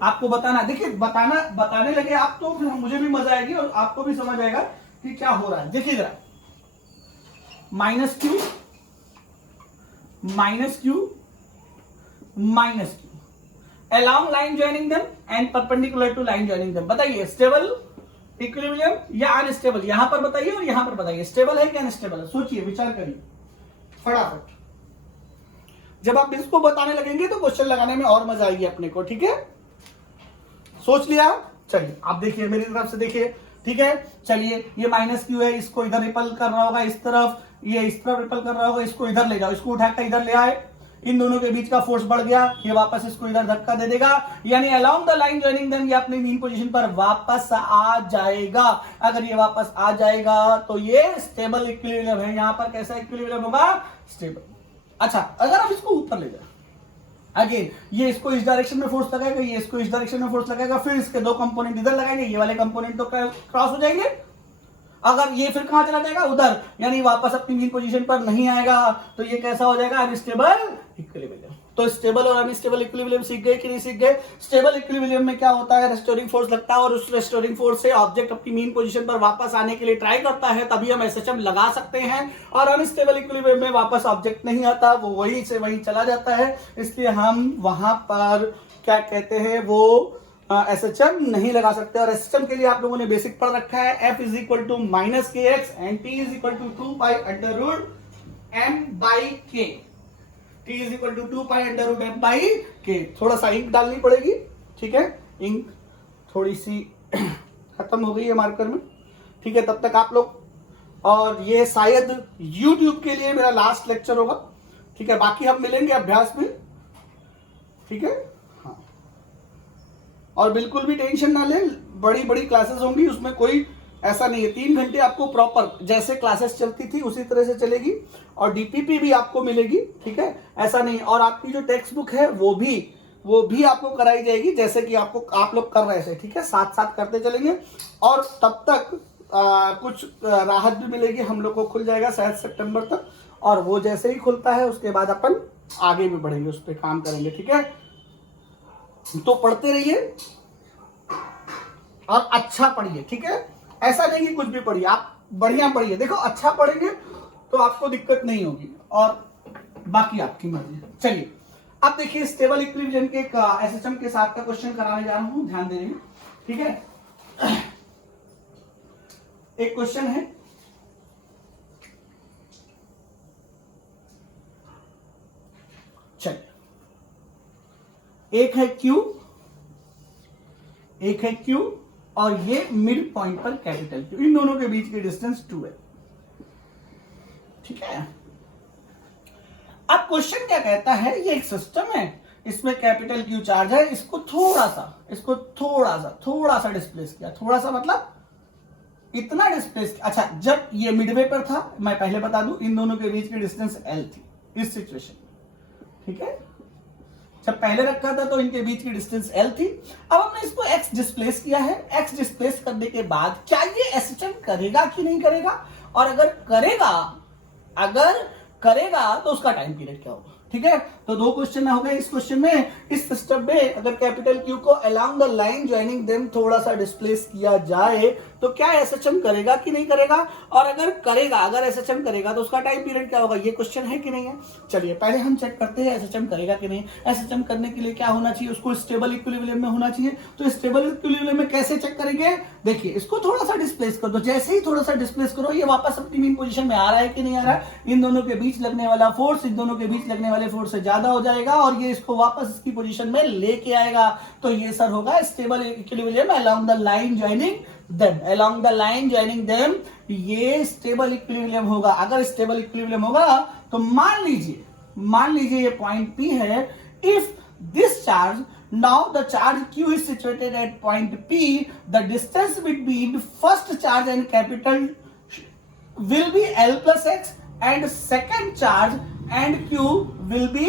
आपको बताना, देखिए बताने लगे आप तो फिर मुझे भी मजा आएगी और आपको भी समझ आएगा कि क्या हो रहा है। देखिए जरा, minus Q minus Q minus Q along line joining them and perpendicular to line joining them, बताइए स्टेबल इक्विलिब्रियम या अनस्टेबल, यहां पर बताइए और यहां पर बताइए, स्टेबल है कि अनस्टेबल है, सोचिए विचार करिए फटाफट। जब आप इसको बताने लगेंगे तो क्वेश्चन लगाने में और मजा आएगी अपने को, ठीक है। सोच लिया, चलिए आप देखिए मेरी तरफ से देखिए, ठीक है। चलिए ये माइनस क्यू है, इसको इधर रिपल कर रहा होगा इस तरफ, ये इस तरफ रिपल कर रहा होगा, इसको इधर ले जाओ, इसको उठाकर इधर ले आए, इन दोनों के बीच का फोर्स बढ़ गया, ये वापस इसको इधर धक्का दे देगा, यानी along the line joining them ये अपनी मीन पोजीशन पर वापस आ जाएगा। अगर ये वापस आ जाएगा तो ये स्टेबल इक्विलिब्रियम है, यहां पर कैसा इक्विलिब्रियम होगा, स्टेबल। अच्छा अगर हम इसको ऊपर ले जाए, अगेन ये इसको इस डायरेक्शन में फोर्स लगाएगा, ये इसको इस डायरेक्शन में फोर्स लगाएगा, फिर इसके दो कंपोनेंट इधर लगाएंगे, ये वाले कंपोनेंट तो क्रॉस हो जाएंगे, अगर ये फिर कहां चला जाएगा, उधर, यानी वापस अपनी मीन पोजीशन पर नहीं आएगा, तो ये कैसा हो जाएगा, अनस्टेबल इक्विलिब्रियम। तो स्टेबल और अनस्टेबल इक्विलिब्रियम सीख गए कि नहीं सीख गए। स्टेबल इक्विलिब्रियम में क्या होता है, रेस्टोरिंग फोर्स लगता है और उस रेस्टोरिंग फोर्स से ऑब्जेक्ट अपनी मीन पोजीशन पर वापस आने के लिए ट्राई करता है, तभी हम SHM लगा सकते हैं। और अनस्टेबल इक्विलिब्रियम में वापस ऑब्जेक्ट नहीं आता, वो वहीं से वहीं चला जाता है, इसलिए हम वहां पर क्या कहते हैं, वो SHM नहीं लगा सकते। और SHM के लिए आप लोगों ने बेसिक पढ़ रखा है, F is equal to minus KX and T is equal to 2 pi under root M by K, T is equal to 2 pi under root M by K। थोड़ा सा इंक डालनी पड़ेगी, ठीक है, इंक थोड़ी सी खत्म हो गई है मार्कर में, ठीक है, तब तक आप लोग, और ये शायद YouTube के लिए मेरा लास्ट लेक्चर होगा, ठीक है, बाकी हम मिलेंगे अभ्यास में, ठीक है। और बिल्कुल भी टेंशन ना ले, बड़ी बड़ी क्लासेस होंगी, उसमें कोई ऐसा नहीं है, 3 घंटे आपको प्रॉपर जैसे क्लासेस चलती थी उसी तरह से चलेगी, और DPP भी आपको मिलेगी, ठीक है, ऐसा नहीं। और आपकी जो टेक्स्ट बुक है वो भी आपको कराई जाएगी, जैसे कि आप लोग कर रहे थे, ठीक है, साथ साथ करते चलेंगे। और तब तक कुछ राहत भी मिलेगी, हम लोग को खुल जाएगा शायद सितंबर तक, और वो जैसे ही खुलता है उसके बाद अपन आगे भी बढ़ेंगे, उस पर काम करेंगे, ठीक है। तो पढ़ते रहिए और अच्छा पढ़िए, ठीक है, ऐसा नहीं कि कुछ भी पढ़िए, आप बढ़िया पढ़िए, देखो अच्छा पढ़ेंगे तो आपको दिक्कत नहीं होगी, और बाकी आपकी मर्जी। चलिए अब देखिए स्टेबल इक्विलिब्रियम के एसएचएम के साथ का क्वेश्चन कराने जा रहा हूं, ध्यान दे रही हूं, ठीक है। एक क्वेश्चन है, चलिए एक है Q, एक है Q और ये मिड पॉइंट पर कैपिटल Q, इन दोनों के बीच की डिस्टेंस 2 है, ठीक है। अब क्वेश्चन क्या कहता है, ये एक सिस्टम है, इसमें कैपिटल Q चार्ज है, इसको थोड़ा सा डिस्प्लेस किया, थोड़ा सा मतलब इतना डिस्प्लेस किया। अच्छा, जब ये मिडवे पर था, मैं पहले बता दूं, इन दोनों के बीच की डिस्टेंस L थी इस सिचुएशन में, ठीक है। जब पहले रखा था तो इनके बीच की डिस्टेंस L थी। अब हमने इसको X डिस्प्लेस किया है। X डिस्प्लेस करने के बाद क्या ये एसएचएम करेगा कि नहीं करेगा, और अगर करेगा तो उसका टाइम पीरियड क्या होगा, ठीक है। तो दो क्वेश्चन हो गए इस क्वेश्चन में। इस सिस्टम में अगर कैपिटल Q को along the line joining them थोड़ा सा डिस्प्लेस किया जाए तो क्या एसएचएम करेगा कि नहीं करेगा, और अगर एसएचएम करेगा तो उसका टाइम पीरियड क्या होगा, ये क्वेश्चन है कि नहीं है। चलिए पहले हम चेक करते हैं एसएचएम करेगा कि नहीं। एसएचएम करने के लिए क्या होना चाहिए, उसको स्टेबल इक्विलिब्रियम में होना चाहिए। तो स्टेबल इक्विलिब्रियम में कैसे चेक करेंगे, देखिए इसको थोड़ा सा डिस्प्लेस कर दो, जैसे ही थोड़ा सा डिस्प्लेस करो ये वापस अपनी मीन पोजीशन में आ रहा है कि नहीं आ रहा है। इन दोनों के बीच लगने वाला फोर्स इन दोनों के बीच लगने वाले फोर्स से ज्यादा हो जाएगा और ये इसको वापस इसकी पोजीशन में लेके आएगा। तो ये सर होगा stable equilibrium along the line joining them, ये स्टेबल इक्विलिब्रियम होगा। अगर स्टेबल इक्विलिब्रियम होगा तो मान लीजिए ये पॉइंट P है। If this charge, now the charge Q is situated at point P, the distance between first charge and capital will be L plus X and second charge and Q will be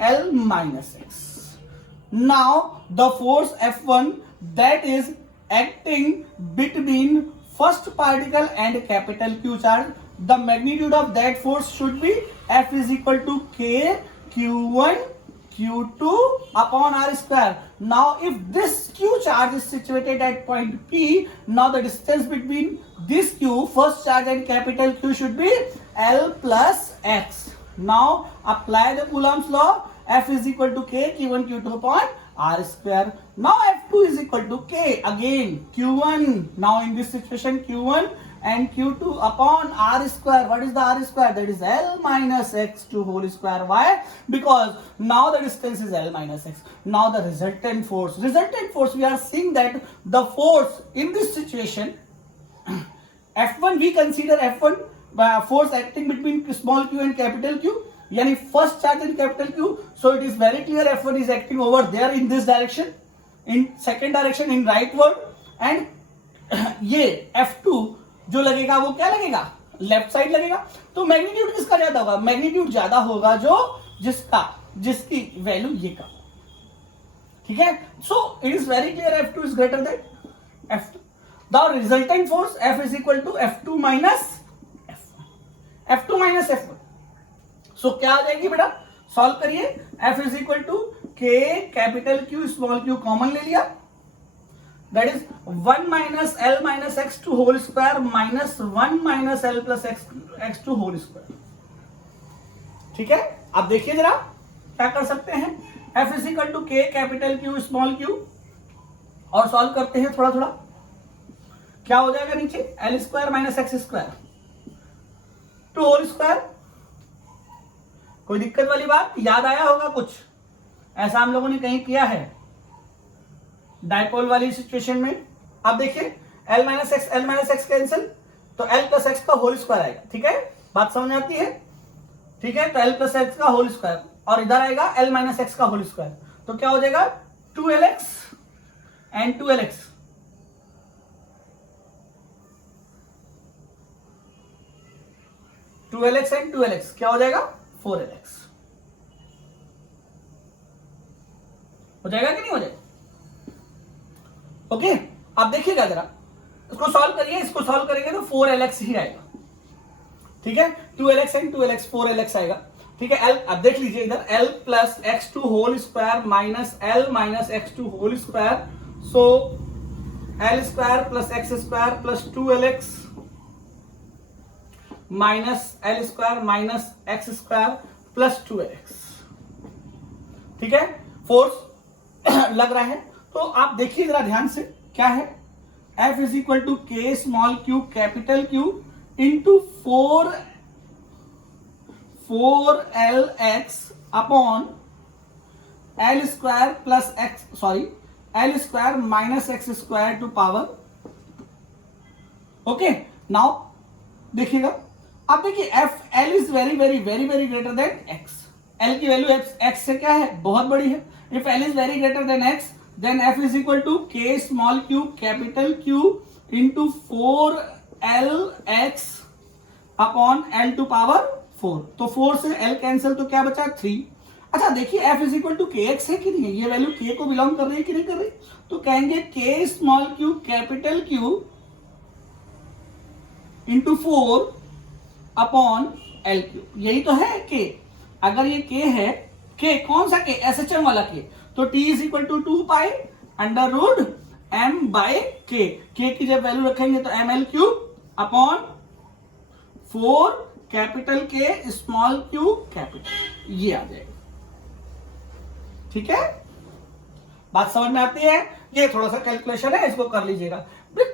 L minus X. Now the force F1 that is acting between first particle and capital Q charge, the magnitude of that force should be F is equal to K Q1 Q2 upon R square. Now if this Q charge is situated at point P, now the distance between this Q, first charge and capital Q should be L plus X. Now apply the Coulomb's law. F is equal to K Q1 Q2 upon R square. Now F2 is equal to K, again Q1. Now in this situation Q1 and Q2 upon R square. What is the R square? That is L minus X2 whole square. Why? Because now the distance is L minus X. Now the resultant force, we are seeing that the force in this situation, F1, we consider F1 force acting between small q and capital Q, यानी first charge and capital Q. So it is very clear F1 is acting over there in this direction, in second direction, in rightward, and ये F2 जो लगेगा वो क्या लगेगा, लेफ्ट साइड लगेगा। तो मैग्नीट्यूड किसका ज्यादा होगा, मैग्नीट्यूड ज्यादा होगा जो जिसकी वैल्यू ये का, ठीक है। So it is very clear F2 is greater than F2। The resultant force F is equal to F2 minus F1। So क्या आ जाएगी बेटा, सॉल्व करिए। F is equal to K capital Q small q common ले लिया, that is 1 minus L minus X2 whole square minus 1 minus L plus X2 whole square, ठीक है। अब देखिए जरा क्या कर सकते हैं। F is equal to K capital Q small q, और सॉल्व करते हैं थोड़ा थोड़ा, क्या हो जाएगा नीचे L square minus X square 2 whole square. कोई दिक्कत वाली बात, याद आया होगा कुछ ऐसा हम लोगों ने कहीं किया है डायपोल वाली सिचुएशन में। अब देखिए L माइनस एक्स कैंसिल, तो L प्लस एक्स का होल स्क्वायर आएगा, ठीक है, बात समझ आती है, ठीक है। तो L प्लस एक्स का होल स्क्वायर और इधर आएगा L माइनस एक्स का होल स्क्वायर, तो क्या हो जाएगा 2LX and 2LX, and 2LX क्या हो जाएगा 4LX, हो जाएगा कि नहीं हो जाएगा। ओके अब देखिएगा जरा, इसको सॉल्व करिए, इसको सॉल्व करेंगे तो 4LX ही आएगा, ठीक है। 2LX एंड 2LX 4LX आएगा, ठीक है। L अब देख लीजिए इधर L plus X2 whole square minus L minus X2 whole square, so L square plus x square plus 2lx minus L square minus x square plus 2lx। ठीक है, फोर्स लग रहा है। तो आप देखिए जरा ध्यान से, क्या है, F is equal to K small Q capital Q into 4Lx upon L square plus x L square minus x square to power. Okay, now देखिएगा, अब देखिए F L is very very very very greater than x. L की वैल्यू एक्स से क्या है, बहुत बड़ी है। If L is very greater than x then F is equal to K small Q capital Q into 4Lx upon L two power 4। तो 4 से एल कैंसिल, तो क्या बचा 3। अच्छा देखिए एफ इज इक्वल टू के एक्स है कि नहीं है, ये वैल्यू के को बिलोंग कर रही है कि नहीं कर रही। तो कहेंगे के small Q capital Q into 4 upon L Q, यही तो है के। अगर ये के है, के कौन सा के, एसएचएम वाला के, तो T is equal to 2 pi under root M by K की जब वैल्यू रखेंगे तो M L cube upon 4 capital K small Q capital, ये आ जाएगा। ठीक है, बात समझ में आती है। ये थोड़ा सा कैलकुलेशन है, इसको कर लीजिएगा।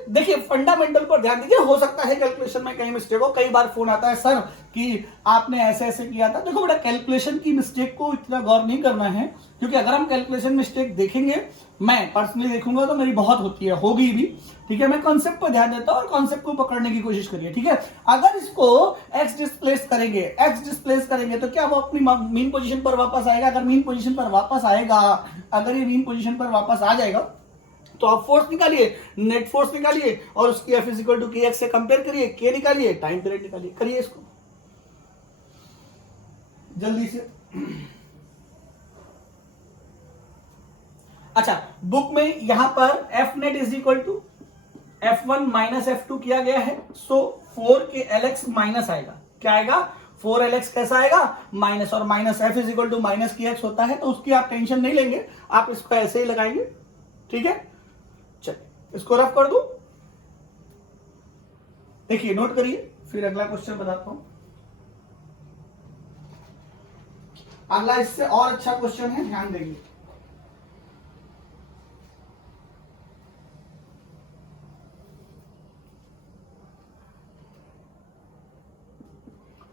देखिए फंडामेंटल पर ध्यान दीजिए, हो सकता है कैलकुलेशन में कहीं मिस्टेक हो। कई बार फोन आता है सर कि आपने ऐसे ऐसे किया था। देखो बेटा, कैलकुलेशन की मिस्टेक को इतना गौर नहीं करना है, क्योंकि अगर हम कैलकुलेशन मिस्टेक देखेंगे, मैं पर्सनली देखूंगा तो मेरी बहुत होती है, होगी भी। ठीक है, मैं कॉन्सेप्ट पर ध्यान देता हूं और कॉन्सेप्ट को पकड़ने की कोशिश करिए। ठीक है, अगर इसको एक्स डिस्प्लेस करेंगे तो क्या वो अपनी मीन पोजीशन पर वापस आएगा। अगर मीन पोजीशन पर वापस आएगा, अगर ये मीन पोजीशन पर वापस आ जाएगा तो आप फोर्स निकालिए, नेट फोर्स निकालिए और उसकी एफ इज इक्वल टू के एक्स से कंपेयर करिए, के निकालिए, टाइम पीरियड निकालिए, करिए इसको जल्दी से। अच्छा, बुक में यहां पर F net is equal to F1 minus F2 किया गया है, सो 4 के LX माइनस आएगा। क्या आएगा, 4LX कैसा आएगा, माइनस, और minus F is equal to minus K X होता है, तो उसकी आप टेंशन नहीं लेंगे, आप इसको ऐसे ही लगाएंगे। ठीक है, चलिए इसको रफ कर दो। देखिए नोट करिए, फिर अगला क्वेश्चन बताता हूं। अगला इससे और अच्छा क्वेश्चन है, ध्यान देंगे।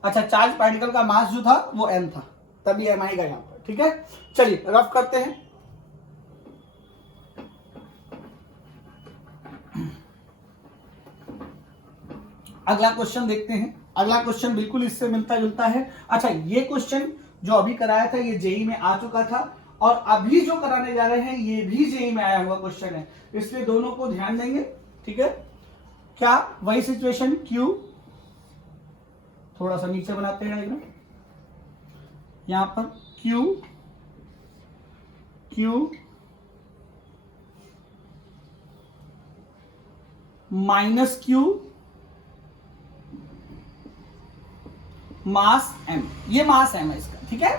अच्छा, चार्ज पार्टिकल का मास जो था वो m था, तभी m आएगा यहां पर। ठीक है, चलिए रफ करते हैं। अगला क्वेश्चन देखते हैं। अगला क्वेश्चन बिल्कुल इससे मिलता जुलता है। अच्छा, ये क्वेश्चन जो अभी कराया था ये जेई में आ चुका था, और अभी जो कराने जा रहे हैं ये भी जेई में आया हुआ क्वेश्चन है, इसलिए दोनों को ध्यान देंगे। ठीक है, क्या वही सिचुएशन, Q थोड़ा सा नीचे बनाते हैं डायग्राम, यहां पर Q माइनस Q मास m, ये मास m है इसका। ठीक है,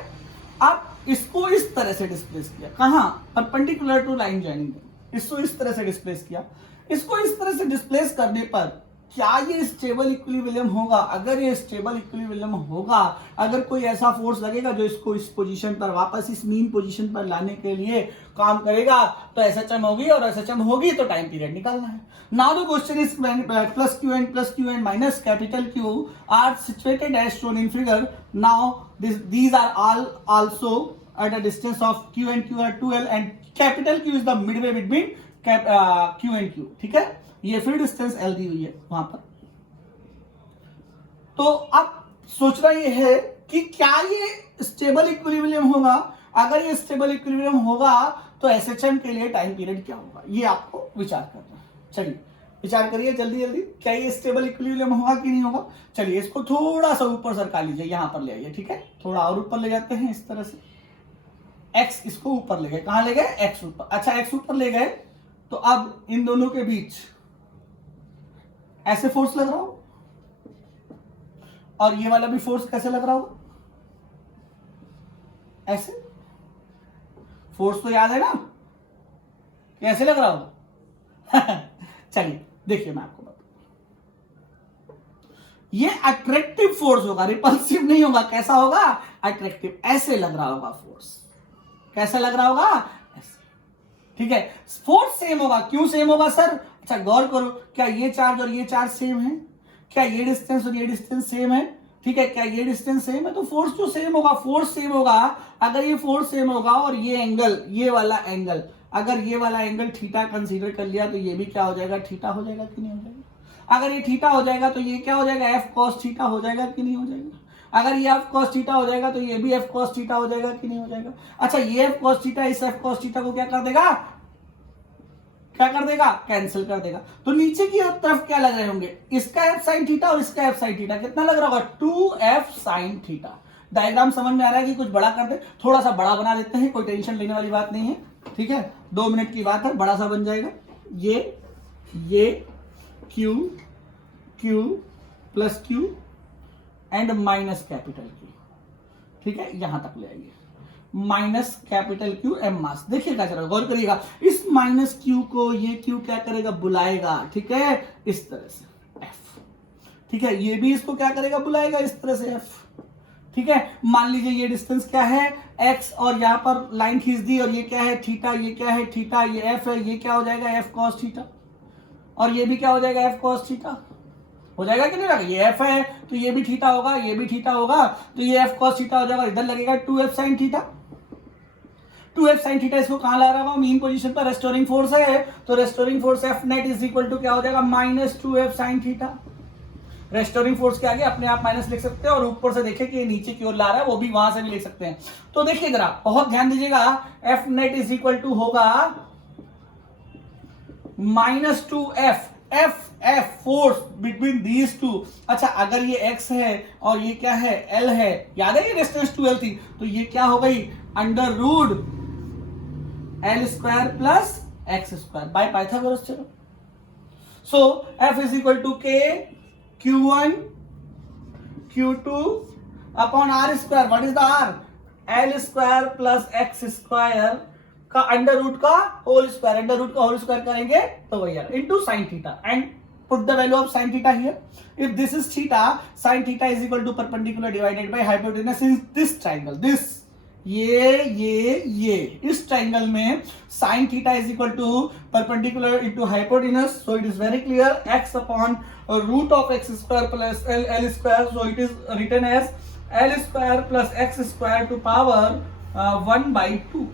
अब इसको इस तरह से डिस्प्लेस किया, कहां, परपेंडिकुलर टू लाइन ज्वाइनिंग, इसको इस तरह से डिस्प्लेस किया। इसको इस तरह से डिस्प्लेस करने पर क्या ये स्टेबल इक्विलिब्रियम होगा। अगर ये स्टेबल इक्विलिब्रियम होगा, अगर कोई ऐसा फोर्स लगेगा जो इसको इस पोजीशन पर वापस इस मीन पोजीशन पर लाने के लिए काम करेगा, तो एसएचएम होगी, और एसएचएम होगी तो टाइम पीरियड निकालना है। Now the question is plus Q and minus capital Q are situated as shown in figure. Now these are all also at a distance of q and q are 2l and capital Q is the midway between q and q। ठीक है, ये फिर डिस्टेंस L दी हुई है वहां पर। तो अब सोचना ये है कि क्या ये स्टेबल इक्विलिब्रियम होगा। अगर ये स्टेबल इक्विलिब्रियम होगा तो एसएचएम के लिए टाइम पीरियड क्या होगा, ये आपको विचार करना है। चलिए विचार करिए जल्दी जल्दी, क्या ये स्टेबल इक्विलिब्रियम होगा कि नहीं होगा। चलिए इसको थोड़ा सा ऊपर सरका लीजिए, यहां पर ले आइए। ठीक है, थोड़ा और ऊपर ले जाते हैं इस तरह से, एक्स इसको ऊपर ले गए, कहां ले गए, एक्स ऊपर। अच्छा, एक्स ऊपर ले गए तो अब इन दोनों के बीच ऐसे फोर्स लग रहा हो, और ये वाला भी फोर्स कैसे लग रहा होगा, ऐसे। फोर्स तो याद है ना, कैसे लग रहा होगा चलिए देखिए मैं आपको बताऊं, ये अट्रैक्टिव फोर्स होगा, रिपल्सिव नहीं होगा। कैसा होगा? अट्रैक्टिव। ऐसे लग रहा होगा फोर्स, कैसा लग रहा होगा? ऐसे। ठीक है, फोर्स सेम होगा। क्यों सेम होगा सर? अच्छा गौर करो, क्या ये चार्ज और ये चार्ज सेम है? क्या ये डिस्टेंस और ये डिस्टेंस सेम है? ठीक है, क्या ये डिस्टेंस सेम है? तो फोर्स तो सेम होगा, फोर्स सेम होगा। अगर ये फोर्स सेम होगा और ये एंगल, ये वाला एंगल, अगर ये वाला एंगल थीटा कंसीडर कर लिया तो ये भी क्या हो जाएगा? थीटा हो जाएगा कि नहीं हो जाएगा? अगर ये थीटा हो जाएगा तो ये क्या हो जाएगा? एफ कॉस थीटा हो जाएगा कि नहीं हो जाएगा? अगर ये एफ कॉस थीटा हो जाएगा तो ये भी एफ कॉस थीटा हो जाएगा कि नहीं हो जाएगा? अच्छा ये एफ कॉस थीटा इस एफ कॉस थीटा को क्या कर देगा? क्या कर देगा? कैंसिल कर देगा। तो नीचे की तरफ क्या लग रहे होंगे? इसका एफ साइन थीटा और इसका एफ साइन थीटा। कितना लग रहा होगा? 2f sine theta. डायग्राम समझ में आ रहा है कि कुछ बड़ा कर दे? थोड़ा सा बड़ा बना देते हैं, कोई टेंशन लेने वाली बात नहीं है। ठीक है, 2 मिनट की बात है, बड़ा सा बन जाएगा। ये Q Q plus Q and minus capital Q। ठीक है, यहां तक ले आइए, माइनस कैपिटल Q एम मास। देखिएगा जरा, गौर करिएगा, इस माइनस Q को ये Q क्या करेगा? बुलाएगा। ठीक है, इस तरह से F। ठीक है, ये भी इसको क्या करेगा? बुलाएगा इस तरह से F। ठीक है, मान लीजिए ये डिस्टेंस क्या है? X, और यहां पर लाइन खींच दी, और ये क्या है? थीटा। ये क्या है? थीटा। ये F है, ये क्या हो जाएगा? F cos theta. और ये भी क्या हो जाएगा? F cos थीटा हो जाएगा कि नहीं होगा? ये F है तो ये भी थीटा होगा, ये भी थीटा होगा, तो ये F cos थीटा हो जाएगा। इधर लगेगा 2f sin theta. 2f sin theta इसको कहां ला रहा होगा? मीन पोजीशन पर रेस्टोरिंग फोर्स है, तो restoring force F net is equal to क्या हो जाएगा? Minus 2f sin theta. Restoring force के आगे अपने आप माइनस लिख सकते हैं, और ऊपर से देखिए कि ये नीचे की ओर ला रहा है, वो भी वहां से भी लिख सकते हैं। तो देखिए जरा, बहुत ध्यान दीजिएगा, F net is equal to होगा minus 2f। F force between these two. अच्छा अगर ये x है और ये क्या है? L है। याद है ये डिस्टेंस 2L थी, तो ये क्या हो गई? Under root L square plus x square by Pythagoras theorem. So F is equal to K Q1 Q2 upon R square. What is the R? L square plus x square का अंडर रूट का होल स्क्वायर। अंडर रूट का होल स्क्वायर करेंगे तो वही आएगा, into sin theta, and put the value of sin theta here. If this is theta, sin theta is equal to perpendicular divided by hypotenuse in this triangle. This ये इस ट्राइंगल में sin theta is equal to perpendicular into hypotenuse. So it is very clear, x upon root of x square plus L square. So it is written as L square plus x square to power 1 by 2.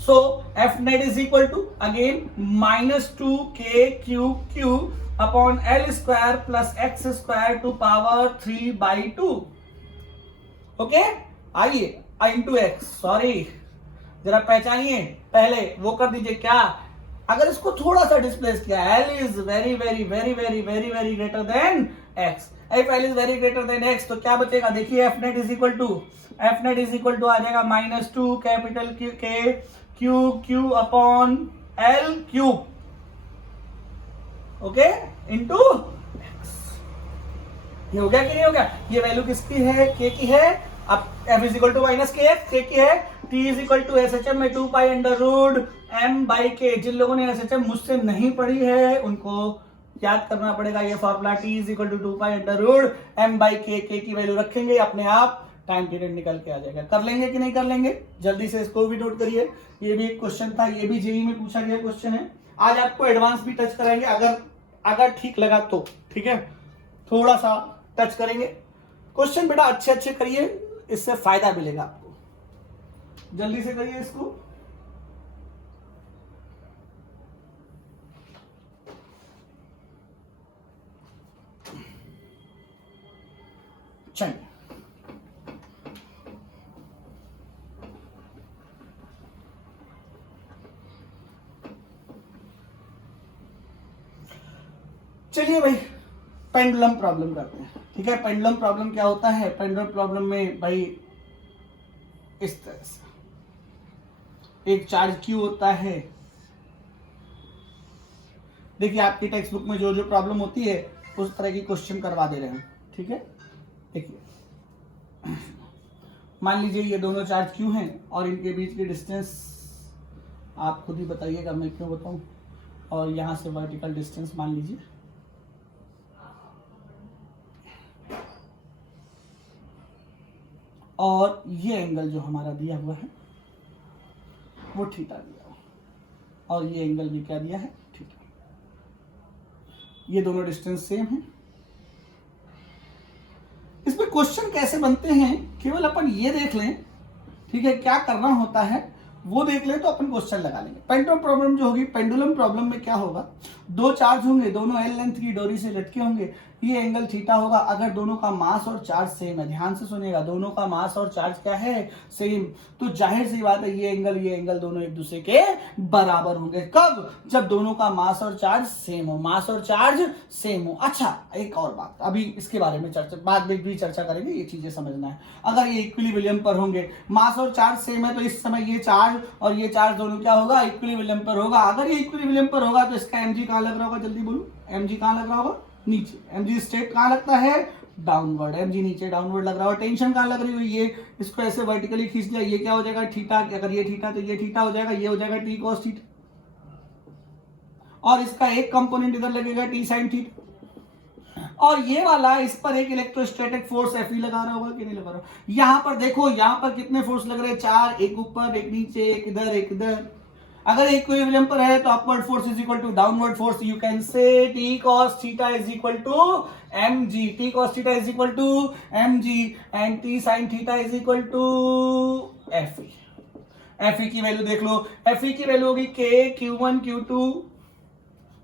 So F net is equal to again minus 2KQQ upon L square plus x square to power 3 by 2. Okay, आइए into x, सॉरी जरा पहचानिए, पहले वो कर दीजिए क्या? अगर इसको थोड़ा सा डिस्प्लेस किया, L is very greater than x. If L is very greater than x तो क्या बचेगा? देखिए F net is equal to आ जाएगा minus 2 capital Q upon L cube, okay, into x। ये हो गया कि नहीं हो गया? ये वैल्यू किसकी है? K की है। अब F is equal to minus K X, K की है। T is equal to SHM में 2 pi under root M by K। जिन लोगों ने SHM मुझसे नहीं पढ़ी है उनको याद करना पड़ेगा ये formula. T is equal to 2 pi under root M by K। K की वैल्यू रखेंगे, अपने आप टाइम पीरियड निकल के आ जाएगा। कर लेंगे कि नहीं कर लेंगे? जल्दी से इसको भी नोट करिए, ये भी एक क्वेश्चन था, ये भी जेईई में पूछा गया क्वेश्चन है। आज आपको एडवांस भी टच कराएंगे, अगर ठीक लगा तो। ठीक है, थोड़ा सा टच करेंगे। क्वेश्चन बेटा अच्छे करिए, इससे फायदा मिलेगा आपको। जल्दी से करिए इसको। चलिए चलिए भाई, पेंडुलम प्रॉब्लम करते हैं। ठीक है, पेंडुलम प्रॉब्लम क्या होता है? पेंडुलम प्रॉब्लम में भाई इस तरह से एक चार्ज Q होता है। देखिए आपकी टेक्स्ट बुक में जो जो प्रॉब्लम होती है उस तरह की क्वेश्चन करवा दे रहे हैं। ठीक है, देखिए मान लीजिए ये दोनों चार्ज Q हैं और इनके बीच की डिस्टेंस आप खुद ही बताइएगा, मैं क्यों बताऊं। और यहां से वर्टिकल डिस्टेंस मान लीजिए, और ये एंगल जो हमारा दिया हुआ है वो थीटा दिया हुआ, और ये एंगल भी क्या दिया है, थीटा। ये दोनों डिस्टेंस सेम है। इसमें क्वेश्चन कैसे बनते हैं केवल अपन ये देख लें, ठीक है, क्या करना होता है वो देख ले तो अपन क्वेश्चन लगा लेंगे। पेंडुलम प्रॉब्लम जो होगी, पेंडुलम प्रॉब्लम में क्या होगा, दो चार्ज होंगे, दोनों एल लेंथ की डोरी से लटके होंगे, ये एंगल थीटा होगा अगर दोनों का मास और चार्ज सेम है। ध्यान से सुनिएगा, दोनों का मास और चार्ज क्या है, सेम, तो जाहिर सी बात है ये एंगल दोनों एक दूसरे के बराबर होंगे। कब, जब दोनों का मास और चार्ज सेम हो, मास और चार्ज सेम हो। अच्छा, एक और बात, अभी इसके बारे में चर्चा बाद में भी चर्चा करेंगे, ये चीजें समझना है। अगर ये इक्विलिब्रियम पर होंगे, मास और चार्ज सेम है, तो इस समय ये चार्ज और ये चार्ज दोनों क्या होगा, इक्विलिब्रियम पर होगा। अगर ये इक्विलिब्रियम पर होगा तो इसका mg कहां लग रहा होगा, जल्दी बोलो, mg कहां लग रहा होगा, नीचे। mg स्ट्रेट कहां लगता है, डाउनवर्ड, mg नीचे डाउनवर्ड लग रहा है। और टेंशन कहां लग रही हुई, ये इसको ऐसे वर्टिकली खींच दिया, ये क्या हो जाएगा, थीटा। अगर ये थीटा तो ये थीटा हो जाएगा, ये हो जाएगा t cos थीटा, और इसका एक कंपोनेंट इधर लगेगा t sin थीटा, और ये वाला इस पर एक इलेक्ट्रोस्टैटिक फोर्स Fe लगा रहा होगा कि नहीं लगा रहा। यहां पर देखो, यहां पर कितने फोर्स लग रहे हैं, चार, एक ऊपर, एक नीचे, एक इधर, एक इधर। अगर इक्विलिब्रियम पर है तो upward force is equal to downward force. You can say t cos theta is equal to mg, t cos theta is equal to mg, and t sin theta is equal to Fe। Fe की वैल्यू देख लो, Fe की वैल्यू होगी k q1 q2,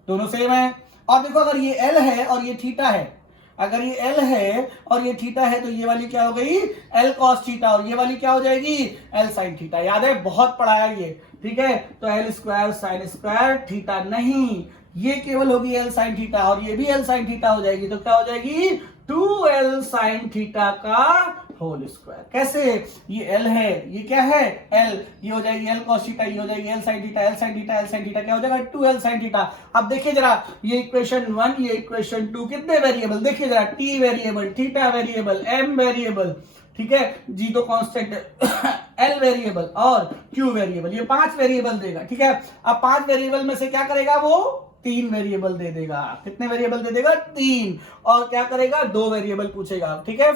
दोनों सेम है। और देखो, अगर ये L है और ये थीटा है, अगर ये L है और ये थीटा है, तो ये वाली क्या हो गई, L cos थीटा, और ये वाली क्या हो जाएगी, L sin थीटा। याद है, बहुत पढ़ाया ये, ठीक है। तो L square sine square theta नहीं, ये केवल होगी L sin थीटा, और ये भी L sin थीटा हो जाएगी, तो क्या हो जाएगी, 2L sin थीटा का होल स्क्वायर। कैसे, ये L है, ये क्या है L, ये हो जाएगी L cos थीटा, ये हो जाएगी L sin theta, L sin theta, L sin theta क्या हो जाएगा, 2L sin थीटा। अब देखिए जरा, ये इक्वेशन 1, ये इक्वेशन 2, कितने वेरिएबल देखिए जरा, t variable, theta variable, m variable, ठीक है, g तो कांस्टेंट l वेरिएबल और q वेरिएबल, ये 5 वेरिएबल देगा, ठीक है। अब 5 वेरिएबल में से क्या करेगा वो, 3 वेरिएबल दे देगा। कितने वेरिएबल दे देगा, 3, और क्या करेगा, 2 वेरिएबल पूछेगा, ठीक है।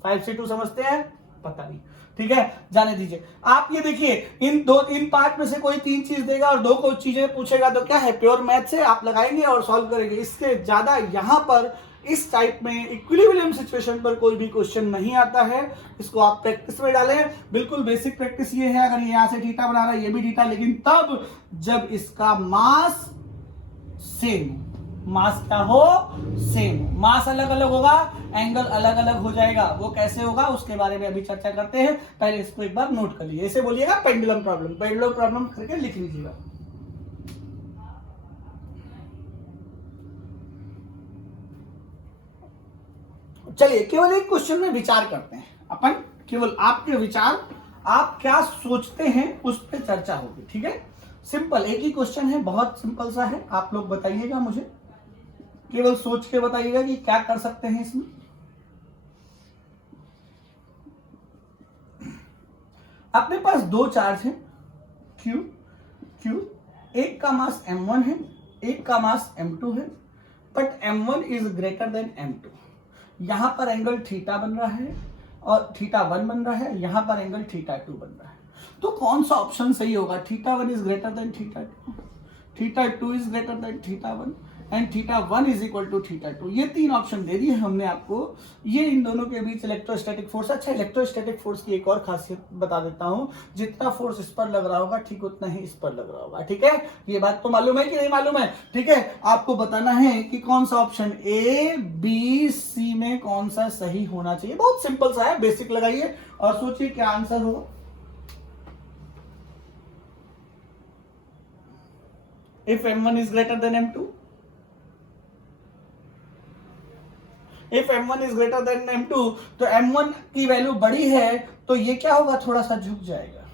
5c2 समझते हैं, पता नहीं, ठीक है, जाने दीजिए। आप ये देखिए, इन 5 में से कोई 3 चीज देगा और 2 को चीजें पूछेगा, तो क्या है, प्योर मैथ से आप लगाएंगे और सॉल्व करेंगे। इससे ज्यादा यहां पर इस टाइप में इक्विलिब्रियम सिचुएशन पर कोई भी क्वेश्चन नहीं आता है। इसको आप प्रैक्टिस में डालें, बिल्कुल बेसिक प्रैक्टिस ये है। अगर ये यहां से थीटा बना रहा है, ये भी थीटा, लेकिन तब जब इसका मास सेम, मास क्या हो, सेम, मास अलग अलग होगा, एंगल अलग अलग हो जाएगा। वो कैसे होगा उसके बारे में अभी चर्चा करते हैं, पहले इसको एक बार नोट कर लीजिए। इसे बोलिएगा पेंडुलम प्रॉब्लम, पेंडुलम प्रॉब्लम करके लिख लीजिएगा। चलिए केवल एक क्वेश्चन में विचार करते हैं अपन, केवल आपके विचार, आप क्या सोचते हैं उस पर चर्चा होगी, ठीक है। सिंपल एक ही क्वेश्चन है, बहुत सिंपल सा है। आप लोग बताइएगा, मुझे केवल सोच के बताइएगा कि क्या कर सकते हैं इसमें। अपने पास 2 चार्ज हैं, Q, एक का मास m1 है, एक का मास m2 है, but m1 is greater then m2। यहां पर एंगल थीटा बन रहा है और θ1 बन रहा है, यहां पर एंगल θ2 बन रहा है। तो कौन सा ऑप्शन सही होगा, θ1 is greater than θ2, θ2 is greater than θ1 and θ1 is equal to θ2। ये 3 ऑप्शन दे दिए हमने आपको। ये इन दोनों के बीच इलेक्ट्रोस्टैटिक फोर्स। अच्छा, इलेक्ट्रोस्टैटिक फोर्स की एक और खासियत बता देता हूं, जितना फोर्स इस पर लग रहा होगा ठीक उतना ही इस पर लग रहा होगा, ठीक है। ये बात तो मालूम है कि नहीं मालूम है, ठीक है। आपको बताना है कि कौन सा ऑप्शन A, B, C में कौन सा सही होना चाहिए। बहुत सिंपल सा है, बेसिक लगाइए और सोचिए क्या आंसर होगा। If m1 is greater than m2, if m1 is greater than m2, तो m1 की वैल्यू बड़ी है तो ये क्या होगा, थोड़ा सा झुक जाएगा।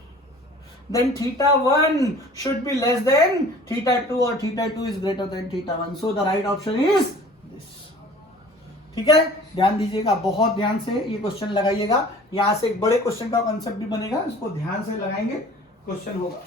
Then θ1 should be less than θ2 और θ2 is greater than θ1. So the right option is this. ठीक है, ध्यान दीजिएगा, बहुत ध्यान से ये क्वेश्चन लगाइएगा। यहां से एक बड़े क्वेश्चन का कॉन्सेप्ट भी बनेगा, इसको ध्यान से लगाएंगे, क्वेश्चन होगा।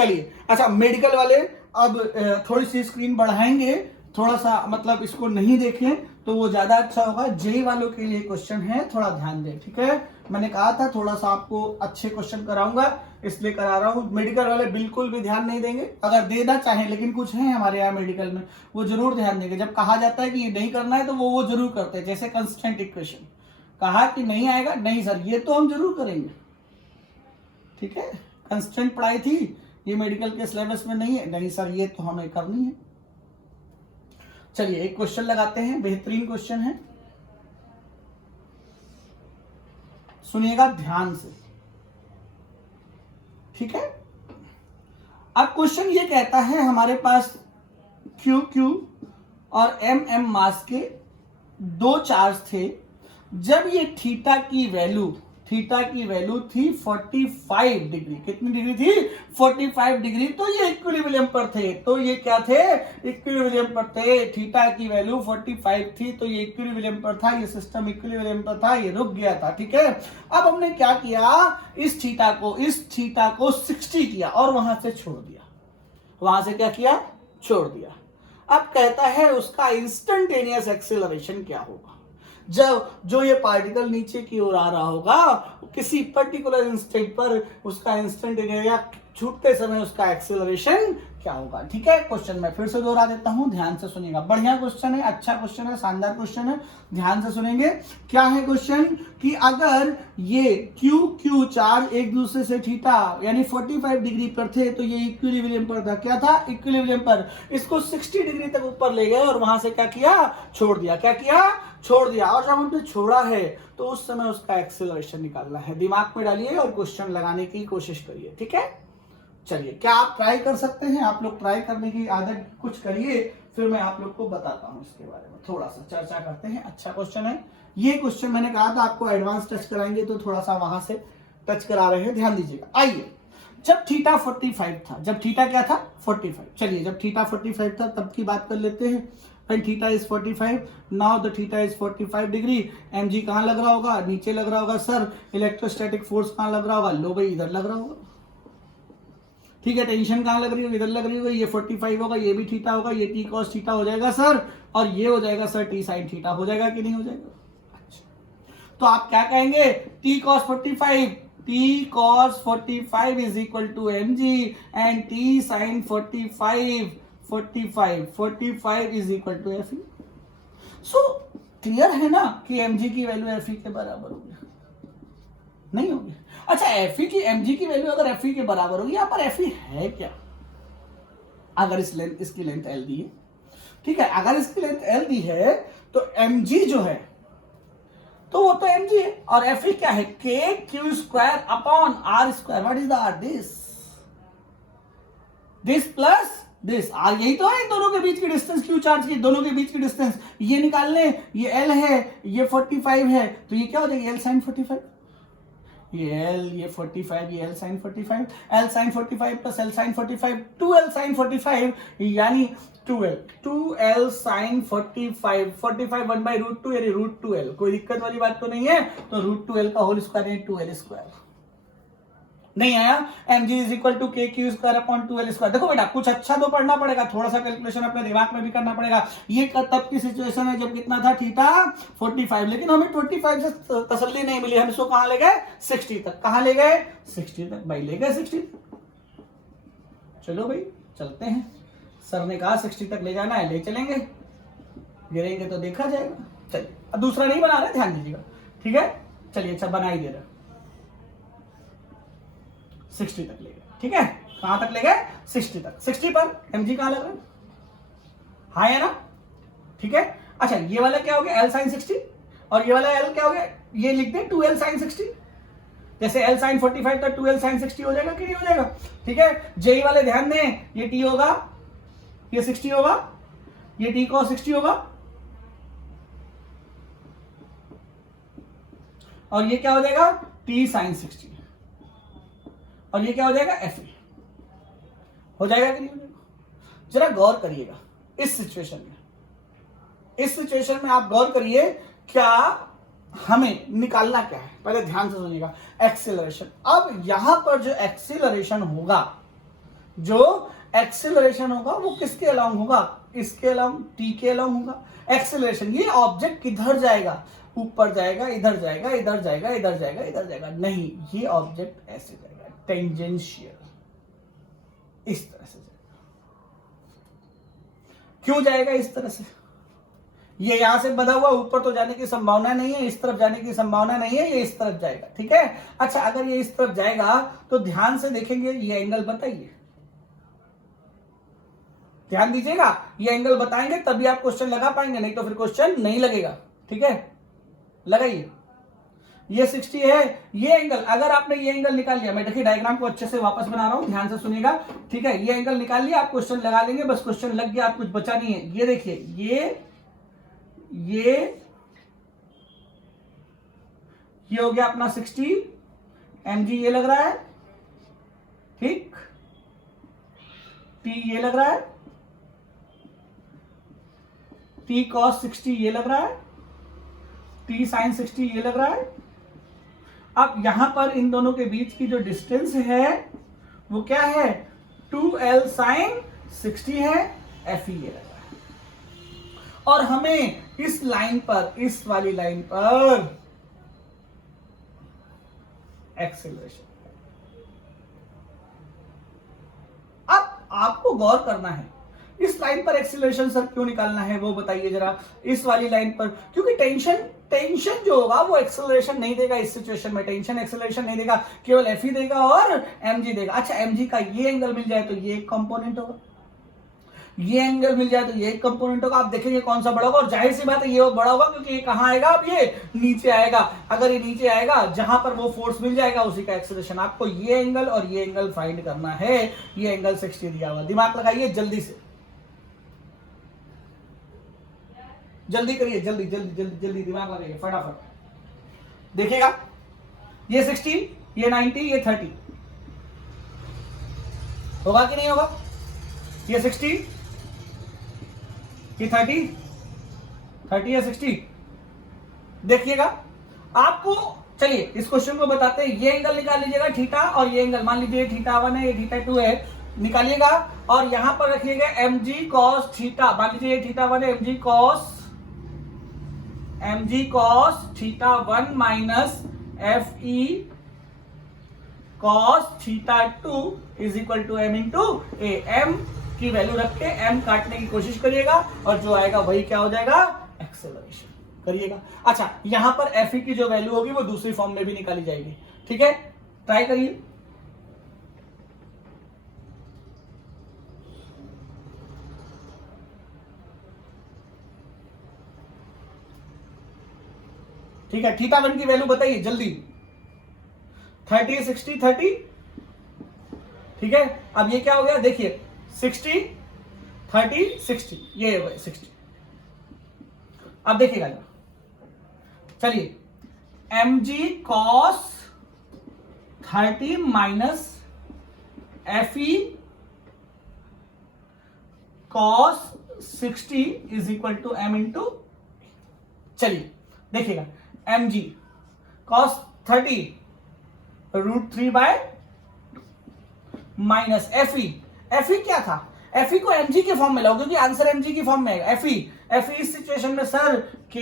चलिए अच्छा, मेडिकल वाले अब थोड़ी सी स्क्रीन बढ़ाएंगे, थोड़ा सा मतलब इसको नहीं देखें तो वो ज्यादा अच्छा होगा। जेई वालों के लिए क्वेश्चन है, थोड़ा ध्यान दें, ठीक है। मैंने कहा था थोड़ा सा आपको अच्छे क्वेश्चन कराऊंगा, इसलिए करा रहा हूं। मेडिकल वाले बिल्कुल भी ध्यान नहीं देंगे, अगर देना चाहें, लेकिन कुछ है हमारे यहाँ मेडिकल में वो जरूर ध्यान देंगे। जब कहा जाता है कि ये नहीं करना है तो वो जरूर करते हैं। जैसे कंस्टेंट इक्वेशन कहा कि नहीं आएगा, नहीं सर ये तो हम जरूर करेंगे, ठीक है। कंस्टेंट पढ़ाई थी, ये मेडिकल के सिलेबस में नहीं है, नहीं सर ये तो हमें करनी है। चलिए एक क्वेश्चन लगाते हैं, बेहतरीन क्वेश्चन है, सुनिएगा ध्यान से, ठीक है। अब क्वेश्चन ये कहता है हमारे पास क्यू क्यू और एम एम मास के दो चार्ज थे। जब ये थीटा की वैल्यू थी 45 डिग्री, कितनी डिग्री थी? 45 डिग्री। तो ये इक्विलिब्रियम पर थे, तो ये क्या थे? इक्विलिब्रियम पर थे। थीटा की वैल्यू 45 थी तो ये इक्विलिब्रियम पर था, ये सिस्टम इक्विलिब्रियम पर था, ये रुक गया था, ठीक है। अब हमने क्या किया, इस थीटा को 60 किया और वहां से छोड़ दिया, वहां से क्या किया? छोड़ दिया। अब कहता है उसका इंस्टेंटेनियस एक्सेलरेशन क्या होगा जब जो ये पार्टिकल नीचे की ओर आ रहा होगा, किसी पर्टिकुलर इंस्टेंट पर उसका इंस्टेंटेनियस या छूटते समय उसका एक्सेलरेशन क्या होगा, ठीक है। क्वेश्चन में फिर से दोहरा देता हूं, ध्यान से सुनिएगा। बढ़िया क्वेश्चन है, अच्छा क्वेश्चन है, शानदार क्वेश्चन है, ध्यान से सुनेंगे। क्या है क्वेश्चन कि अगर ये क्यू क्यू चार्ज एक दूसरे से थीटा यानी 45 डिग्री पर थे तो ये इक्विलिब्रियम पर था। क्या था? इक्विलिब्रियम पर। इसको 60 डिग्री तक ऊपर ले गए और वहां से क्या किया? छोड़ दिया। क्या किया? छोड़ दिया। और जब हमने छोड़ा है तो उस समय उसका एक्सेलरेशन निकालना है। दिमाग में डालिए और क्वेश्चन लगाने की कोशिश करिए, ठीक है। चलिए, क्या आप ट्राई कर सकते हैं? आप लोग ट्राई करने की आदत कुछ करिए, फिर मैं आप लोग को बताता हूं इसके बारे में, थोड़ा सा चर्चा करते हैं। अच्छा क्वेश्चन है ये। क्वेश्चन मैंने कहा था आपको एडवांस टच कराएंगे तो थोड़ा सा वहां से टच करा रहे हैं, ध्यान दीजिएगा। आइए, जब थीटा 45 था, जब थीटा क्या था? 45। चलिए, जब थीटा 45 था तब की बात कर लेते हैं। When theta is 45, now the theta is 45 degree. mg कहां लग रहा होगा? नीचे लग रहा होगा। सर इलेक्ट्रोस्टैटिक फोर्स कहां लग रहा होगा? लो भाई, इधर लग रहा होगा, ठीक है। टेंशन कहां लग रही होगी? इधर लग रही होगी। ये 45 होगा, ये भी थीटा होगा, ये टी कॉस थीटा हो जाएगा सर, और ये हो जाएगा सर टी साइन थीटा। हो जाएगा कि नहीं हो जाएगा? अच्छा, तो आप क्या कहेंगे? T cos 45 is equal to M G and T sine 45 is equal to F E. So clear है ना कि एम जी की वैल्यू एफ ई के बराबर होगी? नहीं होगी। अच्छा, एफ ई की एम जी की वैल्यू अगर एफ ई के बराबर होगी, यहां पर एफ ई है क्या? अगर इसकी लेंथ एल दी है, ठीक है, अगर इसकी लेंथ एल दी है तो एम जी जो है तो वो तो एम जी है, और एफ ई क्या है? K Q square upon R square. What is the R? This plus this. R यही तो है इन दोनों के बीच की डिस्टेंस, क्यू चार्ज की दोनों के बीच की डिस्टेंस। ये निकाल लें, ये एल है, ये 45 है, तो ये क्या हो जाएगा? L sine 45। ये एल, ये 45, ये L sine 45। L sine 45 plus L sine 45, 2l sine 45 यानी 2l साइन 45। 45 1/√2 यानी √2l। कोई दिक्कत वाली बात तो नहीं है। तो √2l का होल स्क्वायर यानी 2l स्क्वायर। नहीं आया? mg इज इक्वल टू के Q square upon 2l square. देखो बेटा, कुछ अच्छा तो पढ़ना पड़ेगा, थोड़ा सा कैलकुलेशन अपने दिमाग में भी करना पड़ेगा। ये तब की सिचुएशन है जब कितना था? थीटा 45। लेकिन हमें 25 से तसल्ली नहीं मिली, हम इसको कहां ले गए? 60 तक। कहां ले गए? 60 तक भाई, ले गए 60 तक। चलो भाई चलते हैं, सर ने कहा 60 तक ले जाना है, ले चलेंगे, गिरेंगे तो देखा जाएगा। चलिए, अब दूसरा नहीं बना रहे, ध्यान दीजिएगा, ठीक है। चलिए, अच्छा बना ही दे रहा, 60 तक ले गए, ठीक है। कहां तक ले गए? 60 तक। 60 पर mg कहां लग रहा है? हाँ है ना, ठीक है। अच्छा, ये वाला क्या हो गया? l sin 60, और ये वाला l क्या हो गया? ये लिख दे 2l sin 60। जैसे l sin 45 तक 2l sin 60 हो जाएगा कि नहीं हो जाएगा? ठीक है। जेई वाले ध्यान दें, ये t होगा, ये 60 होगा, ये t cos 60 होगा, और ये क्या हो जाएगा? t sin 60, और ये क्या हो जाएगा? एफ। हो जाएगा कि नहीं हो जाएगा? जरा गौर करिएगा इस सिचुएशन में। इस सिचुएशन में आप गौर करिए, क्या हमें निकालना क्या है? पहले ध्यान से सुनिएगा। एक्सेलरेशन। अब यहां पर जो एक्सेलरेशन होगा, जो एक्सेलरेशन होगा वो किसके अलोंग होगा, इसके अलोंग, टी के अलोंग होगा। एक्सेलरेशन, ये ऑब्जेक्ट किधर जाएगा, ऊपर जाएगा, इधर जाएगा, इधर जाएगा, इधर जाएगा, इधर जाएगा, नहीं, ये ऑब्जेक्ट ऐसे जाएगा, टेंजेंशियल, इस तरह से जाएगा। क्यों जाएगा इस तरह से, ये यहां से बंधा हुआ, ऊपर तो जाने की संभावना नहीं है, इस तरफ जाने की संभावना नहीं है, ये इस तरफ जाएगा, ठीक है। अच्छा, अगर ये इस तरफ जाएगा तो ध्यान से देखेंगे, ये एंगल बताइए, ध्यान दीजिएगा, ये एंगल बताएंगे तभी आप क्वेश्चन लगा पाएंगे, नहीं तो फिर क्वेश्चन नहीं लगेगा, ठीक है। लगाइए, ये 60 है, ये एंगल, अगर आपने ये एंगल निकाल लिया, मैं देखिए डायग्राम को अच्छे से वापस बना रहा हूं, ध्यान से सुनिएगा, ठीक है। ये एंगल निकाल लिया, आप क्वेश्चन लगा लेंगे, बस क्वेश्चन लग गया, आप कुछ बचा नहीं है। ये देखिए, ये हो गया अपना 60 mg, ये लग रहा है, ठीक, t ये लग रहा है, t cos 60 ये लग रहा है, t sin 60 ये लग रहा है। अब यहां पर इन दोनों के बीच की जो डिस्टेंस है वो क्या है, 2l sin 60 है, fe ये लग रहा है। और हमें इस लाइन पर, इस वाली लाइन पर एक्सेलरेशन, अब आपको गौर करना है, इस लाइन पर एक्सीलरेशन सर क्यों निकालना है वो बताइए जरा, इस वाली लाइन पर, क्योंकि टेंशन जो होगा वो एक्सेलरेशन नहीं देगा इस सिचुएशन में, टेंशन एक्सेलरेशन नहीं देगा, केवल एफ ही देगा और mg देगा। अच्छा, mg का ये एंगल मिल जाए तो ये एक कंपोनेंट होगा, ये एंगल मिल जाए तो ये एक कंपोनेंट होगा, आप देखेंगे कौन सा बड़ा होगा, और जाहिर सी बात है ये बड़ा होगा, क्योंकि ये कहां आएगा, अब ये नीचे आएगा। अगर ये नीचे आएगा, जहां पर वो फोर्स मिल जाएगा उसी का एक्सेलरेशन। आपको ये एंगल और ये एंगल फाइंड करना है, ये एंगल 60 दिया हुआ, दिमाग लगाइए जल्दी से, जल्दी करिए, जल्दी जल्दी जल्दी जल्दी दिमाग लगाइए फटाफट। देखिएगा, ये 60, ये 90, ये 30 होगा कि नहीं होगा, ये 60, ये 30 या 60, देखिएगा आपको। चलिए इस क्वेश्चन को बताते हैं, ये एंगल निकाल लीजिएगा थीटा, और ये एंगल मान लीजिए θ1 है, ये θ2 है, निकालिएगा, और यहां पर रखिएगा mg cos थीटा, मान लीजिए ये θ1 है, mg cos θ1 minus fe cos θ2 is equal to m into A. m की वैल्यू रख के m काटने की कोशिश करिएगा, और जो आएगा वही क्या हो जाएगा, एक्सेलरेशन करिएगा। अच्छा, यहां पर fe की जो वैल्यू होगी वो दूसरी फॉर्म में भी निकाली जाएगी, ठीक है, ट्राई करिए। ठीक है, θ1 की वैल्यू बताइए जल्दी, 30 60 30, ठीक है। अब ये क्या हो गया, देखिए 60 30 60, ये 60। अब देखिएगा, चलिए mg cos 30 minus fe cos 60 is equal to m into, चलिए देखिएगा, mg cos 30 √3 by minus fe क्या था, fe को mg के फॉर्म में लाओ, क्योंकि आंसर mg की फॉर्म में है। fe इस सिचुएशन में सर k,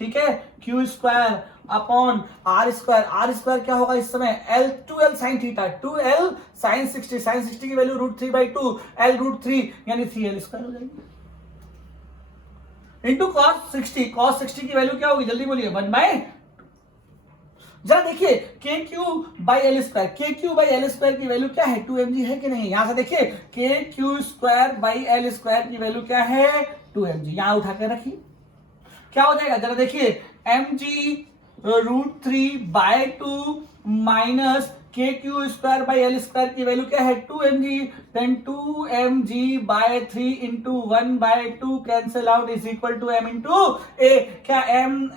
ठीक है, q square upon r square क्या होगा इस समय, 2l sin theta, 2l sin 60 की वैल्यू √3/2, l √3 यानी 3l स्क्वायर हो जाएगी, इंटू cos 60 की वैल्यू क्या होगी, जल्दी बोलिए, 1/, जरा देखिए KQ/L² की वैल्यू क्या है, 2mg है कि नहीं, यहां से देखिए KQ²/L² की वैल्यू क्या है, 2mg, यहां उठा के रखिए, क्या हो जाएगा जरा देखिए, mg √3/2 माइनस KQ²/L² की वैल्यू क्या है, 2mg, then 2mg/3 into 1/2 cancel out is equal to m into A. क्या m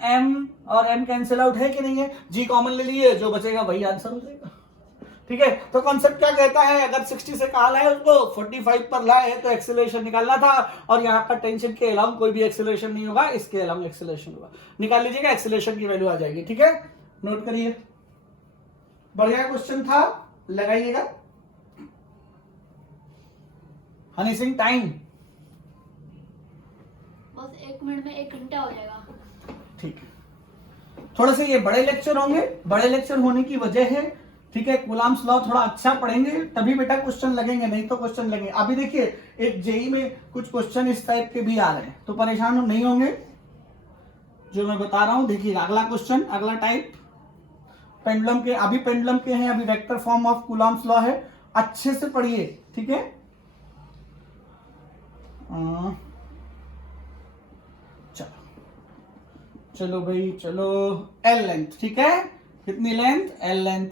और m कैंसिल आउट है कि नहीं है, g कॉमन ले लिए, जो बचेगा वही आंसर हो जाएगा, ठीक है। तो कॉन्सेप्ट क्या कहता है, अगर 60 से कहा लाए उसको 45 पर लाए है तो एक्सेलरेशन निकालना था, और यहाँ पर टेंशन के अलावा कोई भी एक्सेलरेशन नहीं होगा, इसके अलावा एक्सेलरेशन होगा, निकाल लीजिएगा, एक्सेलरेशन की वैल्यू आ जाएगी, ठीक है, नोट करिए, बढ़िया क्वेश्चन था, लगाइएगा। हनी सिंह टाइम बस 1 मिनट में 1 घंटा हो जाएगा। ठीक है, थोड़ा से ये बड़े लेक्चर होंगे, बड़े लेक्चर होने की वजह है, ठीक है, कूलाम्स लॉ थोड़ा अच्छा पढ़ेंगे तभी बेटा क्वेश्चन लगेंगे, नहीं तो क्वेश्चन लगेंगे। अभी देखिए एक जेई में कुछ क्वेश्चन इस टाइप के भी आ रहे हैं, तो परेशान नहीं होंगे जो मैं बता रहा हूं। देखिए अगला क्वेश्चन, अगला टाइप पेंडुलम के, अभी पेंडुलम के हैं, अभी vector form of coulombs law है, अच्छे से पढ़िए, ठीक है। चलो भाई चलो, एल लेंथ, ठीक है, कितनी लेंथ, एल लेंथ,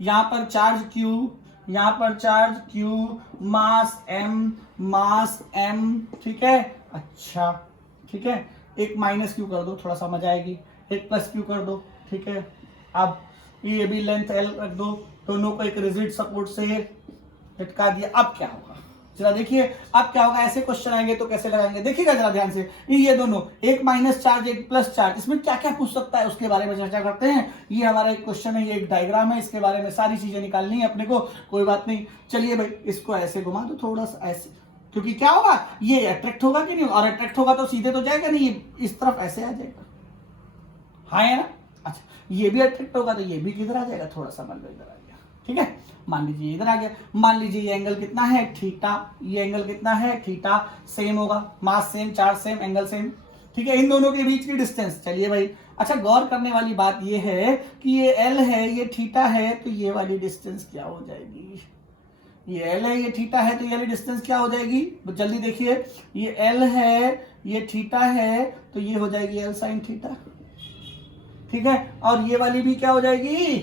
यहां पर चार्ज Q, यहां पर चार्ज Q, मास M, ठीक है। अच्छा ठीक है, एक माइनस Q कर दो, थोड़ा समझ आएगी, एक प्लस Q कर दो, ठीक है। अब ये भी लेंथ L रख दो, दोनों को एक रिजिड सपोर्ट से लटका दिया। अब क्या होगा जरा देखिए, अब क्या होगा, ऐसे क्वेश्चन आएंगे तो कैसे लगाएंगे, देखिएगा जरा ध्यान से। ये दोनों, एक माइनस चार्ज एक प्लस चार्ज, इसमें क्या क्या पूछ सकता है उसके बारे में चर्चा करते हैं। ये हमारा एक क्वेश्चन है, ये एक डायग्राम है, इसके बारे में सारी चीजें निकालनी है अपने को, कोई बात नहीं। चलिए भाई इसको ऐसे घुमा दो थोड़ा सा ऐसे, क्योंकि क्या होगा, ये अट्रैक्ट होगा कि नहीं, और अट्रैक्ट होगा तो सीधे तो जाएगा नहीं, इस तरफ ऐसे आ जाएगा, हाँ है ना। अच्छा ये भी अट्रैक्ट होगा तो ये भी किधर आ जाएगा, थोड़ा सा मान लो इधर आ गया, ठीक है। मान लीजिए इधर आ गया, मान लीजिए ये एंगल कितना है, थीटा, ये एंगल कितना है, थीटा, सेम होगा, mass same, charge same, angle same, ठीक है। इन दोनों के बीच की डिस्टेंस, चलिए भाई, अच्छा गौर करने वाली बात ये है कि ये एल है, ये थीटा है, तो ये वाली डिस्टेंस क्या हो जाएगी, ये एल है, ये थीटा है, तो ये वाली डिस्टेंस क्या हो जाएगी, जल्दी देखिए, ये एल है, ये थीटा है, तो ये हो जाएगी एल साइन थीटा, ठीक है। और ये वाली भी क्या हो जाएगी,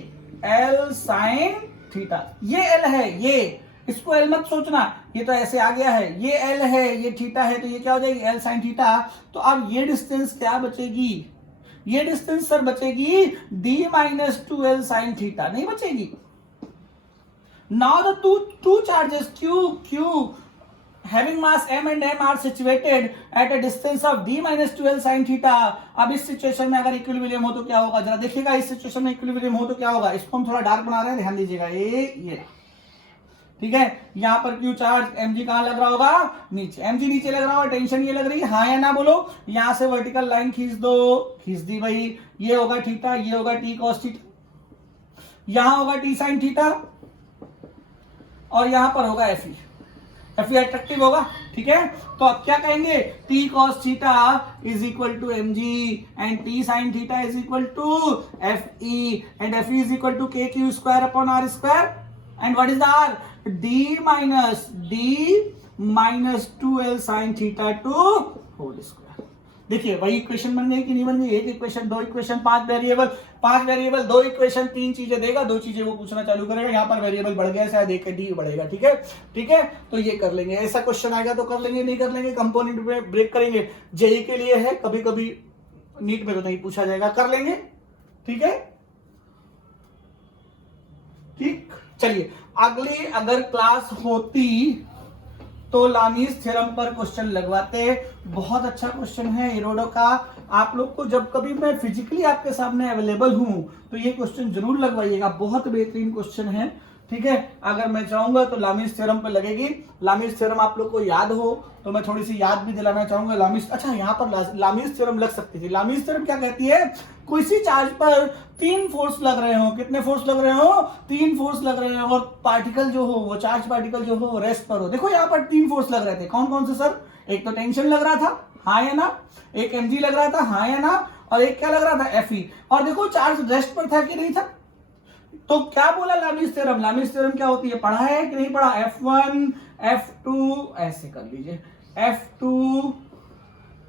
एल साइन थीटा, ये एल है, ये इसको एल मत सोचना, ये तो ऐसे आ गया है, ये एल है, ये थीटा है, तो ये क्या हो जाएगी, एल साइन थीटा। तो अब ये डिस्टेंस क्या बचेगी, ये डिस्टेंस सर बचेगी d minus 2l sine theta, नहीं बचेगी। Now the two charges q having mass m and m are situated at a distance of d minus 2l sin theta। अब इस सिचुएशन में अगर इक्विलिब्रियम हो तो क्या होगा, जरा देखिएगा, इस सिचुएशन में इक्विलिब्रियम हो तो क्या होगा, इसको हम थोड़ा डार्क बना रहे हैं, ध्यान दीजिएगा, ये ठीक है। यहां पर q चार्ज mg कहां लग रहा होगा, नीचे, mg नीचे लग रहा होगा, टेंशन ये लग रही है, हाँ या ना बोलो। यहां से वर्टिकल लाइन खींच दो, खींच दी भाई, ये होगा थीटा, ये होगा t cos थीटा, यहां होगा t sin थीटा, और यहां पर होगा fe, एफ अट्रैक्टिव होगा, ठीक है। तो अब क्या कहेंगे, t cos theta is equal to mg and t sin theta is equal to fe, and fe is equal to kq square upon r square, and what is the r, d minus 2l sin theta two whole square. देखिए वही इक्वेशन बन गई कि नहीं बन गई, एक इक्वेशन, दो इक्वेशन, पांच वेरिएबल, दो इक्वेशन, तीन चीजें देगा, दो चीजें वो पूछना चालू करेगा। यहाँ पर वेरिएबल बढ़ गया, शायद एक डी बढ़ेगा, ठीक है, ठीक है। तो ये कर लेंगे, ऐसा क्वेश्चन आएगा तो कर लेंगे, नहीं कर लेंगे कंपोनेंट में ब्रेक करेंगे, जेई के लिए है, कभी कभी नीट में तो नहीं पूछा जाएगा, कर लेंगे, ठीक है, ठीक। चलिए अगली अगर क्लास होती तो लामीज थ्योरम पर क्वेश्चन लगवाते, बहुत अच्छा क्वेश्चन है इरोडो का। आप लोग को जब कभी मैं फिजिकली आपके सामने अवेलेबल हूं तो ये क्वेश्चन जरूर लगवाइएगा, बहुत बेहतरीन क्वेश्चन है, ठीक है। अगर मैं चाहूंगा तो लामीज थ्योरम पर लगेगी। लामीज थ्योरम आप लोग को याद हो तो मैं थोड़ी सी याद भी दिलाना चाहूंगा। लामीज, अच्छा यहाँ पर लामीज थ्योरम लग सकती थी। लामीज थ्योरम क्या कहती है, कोई सी चार्ज पर तीन फोर्स लग रहे हो, कितने फोर्स लग रहे हो, तीन फोर्स लग रहे हो, और पार्टिकल जो हो, वो चार्ज पार्टिकल जो हो रेस्ट पर हो। देखो यहाँ पर तीन फोर्स लग रहे थे, कौन कौन से सर, एक तो टेंशन लग रहा था, हाँ या ना, एक mg लग रहा था, हाँ या ना, और एक क्या लग रहा था, fe। और देखो चार्ज रेस्ट पर था कि नहीं था। तो क्या बोला लामीज थ्योरम, लामीज थ्योरम क्या होती है, पढ़ा है कि नहीं पढ़ा, F1 F2 ऐसे कर लीजिए, F2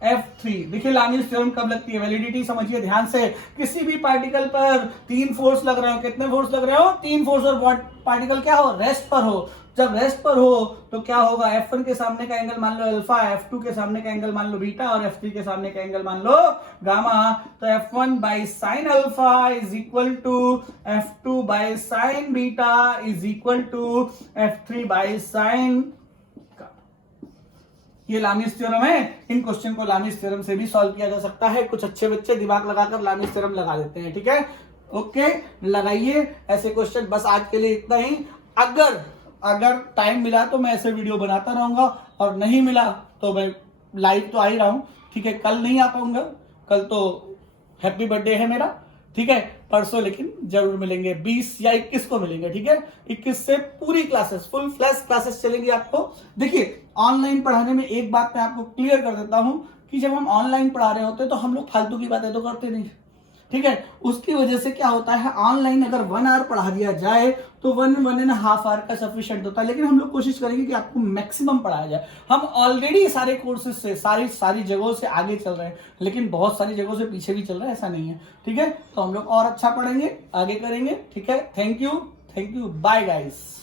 F3। देखिए लामीज थ्योरम कब लगती है, वैलिडिटी समझिए ध्यान से, किसी भी पार्टिकल पर तीन फोर्स लग रहे हो, कितने फोर्स लग रहे हो, तीन फोर्स, और पार्टिकल क्या हो, रेस्ट पर हो। जब रेस्ट पर हो तो क्या होगा, F1 के सामने का एंगल मान लो अल्फा, F2 के सामने का एंगल मान लो बीटा, और F3 के सामने का एंगल मान लो गामा। तो F1 by sine alpha is equal to F2 by sine beta is equal to F3 by sine. ये लामीज थ्योरम है। इन क्वेश्चन को लामीज थ्योरम से भी सॉल्व किया जा सकता है। कुछ अच्छे बच्चे दिमाग लगाकर लामीज थ्योरम लगा देते हैं, ठीक है, ओके, लगाइए ऐसे क्वेश्चन। बस आज के लिए इतना ही। अगर अगर टाइम मिला तो मैं ऐसे वीडियो बनाता रहूंगा, और नहीं मिला तो मैं लाइव तो आ ही रहा हूँ, ठीक है। कल नहीं आ पाऊंगा, कल तो हैप्पी बर्थडे है मेरा, ठीक है। परसों लेकिन जरूर मिलेंगे, 20 या 21 को मिलेंगे, ठीक है। 21 से पूरी क्लासेस, फुल फ्लैश क्लासेस चलेंगी आपको। देखिए ऑनलाइन पढ़ाने में एक बात मैं आपको क्लियर कर देता हूं कि जब हम ऑनलाइन पढ़ा रहे होते हैं तो हम लोग फालतू की बातें तो करते नहीं, ठीक है। उसकी वजह से क्या होता है, ऑनलाइन अगर 1 आवर पढ़ा दिया जाए तो 1.5 आवर का सफिशिएंट होता है, लेकिन हम लोग कोशिश करेंगे कि आपको मैक्सिमम पढ़ाया जाए। हम ऑलरेडी सारे कोर्सेज से सारी जगहों से आगे चल रहे हैं, लेकिन बहुत सारी जगहों से पीछे भी चल रहे हैं, ऐसा नहीं है, ठीक है। तो हम लोग और अच्छा पढ़ेंगे, आगे करेंगे, ठीक है। Thank you, bye guys.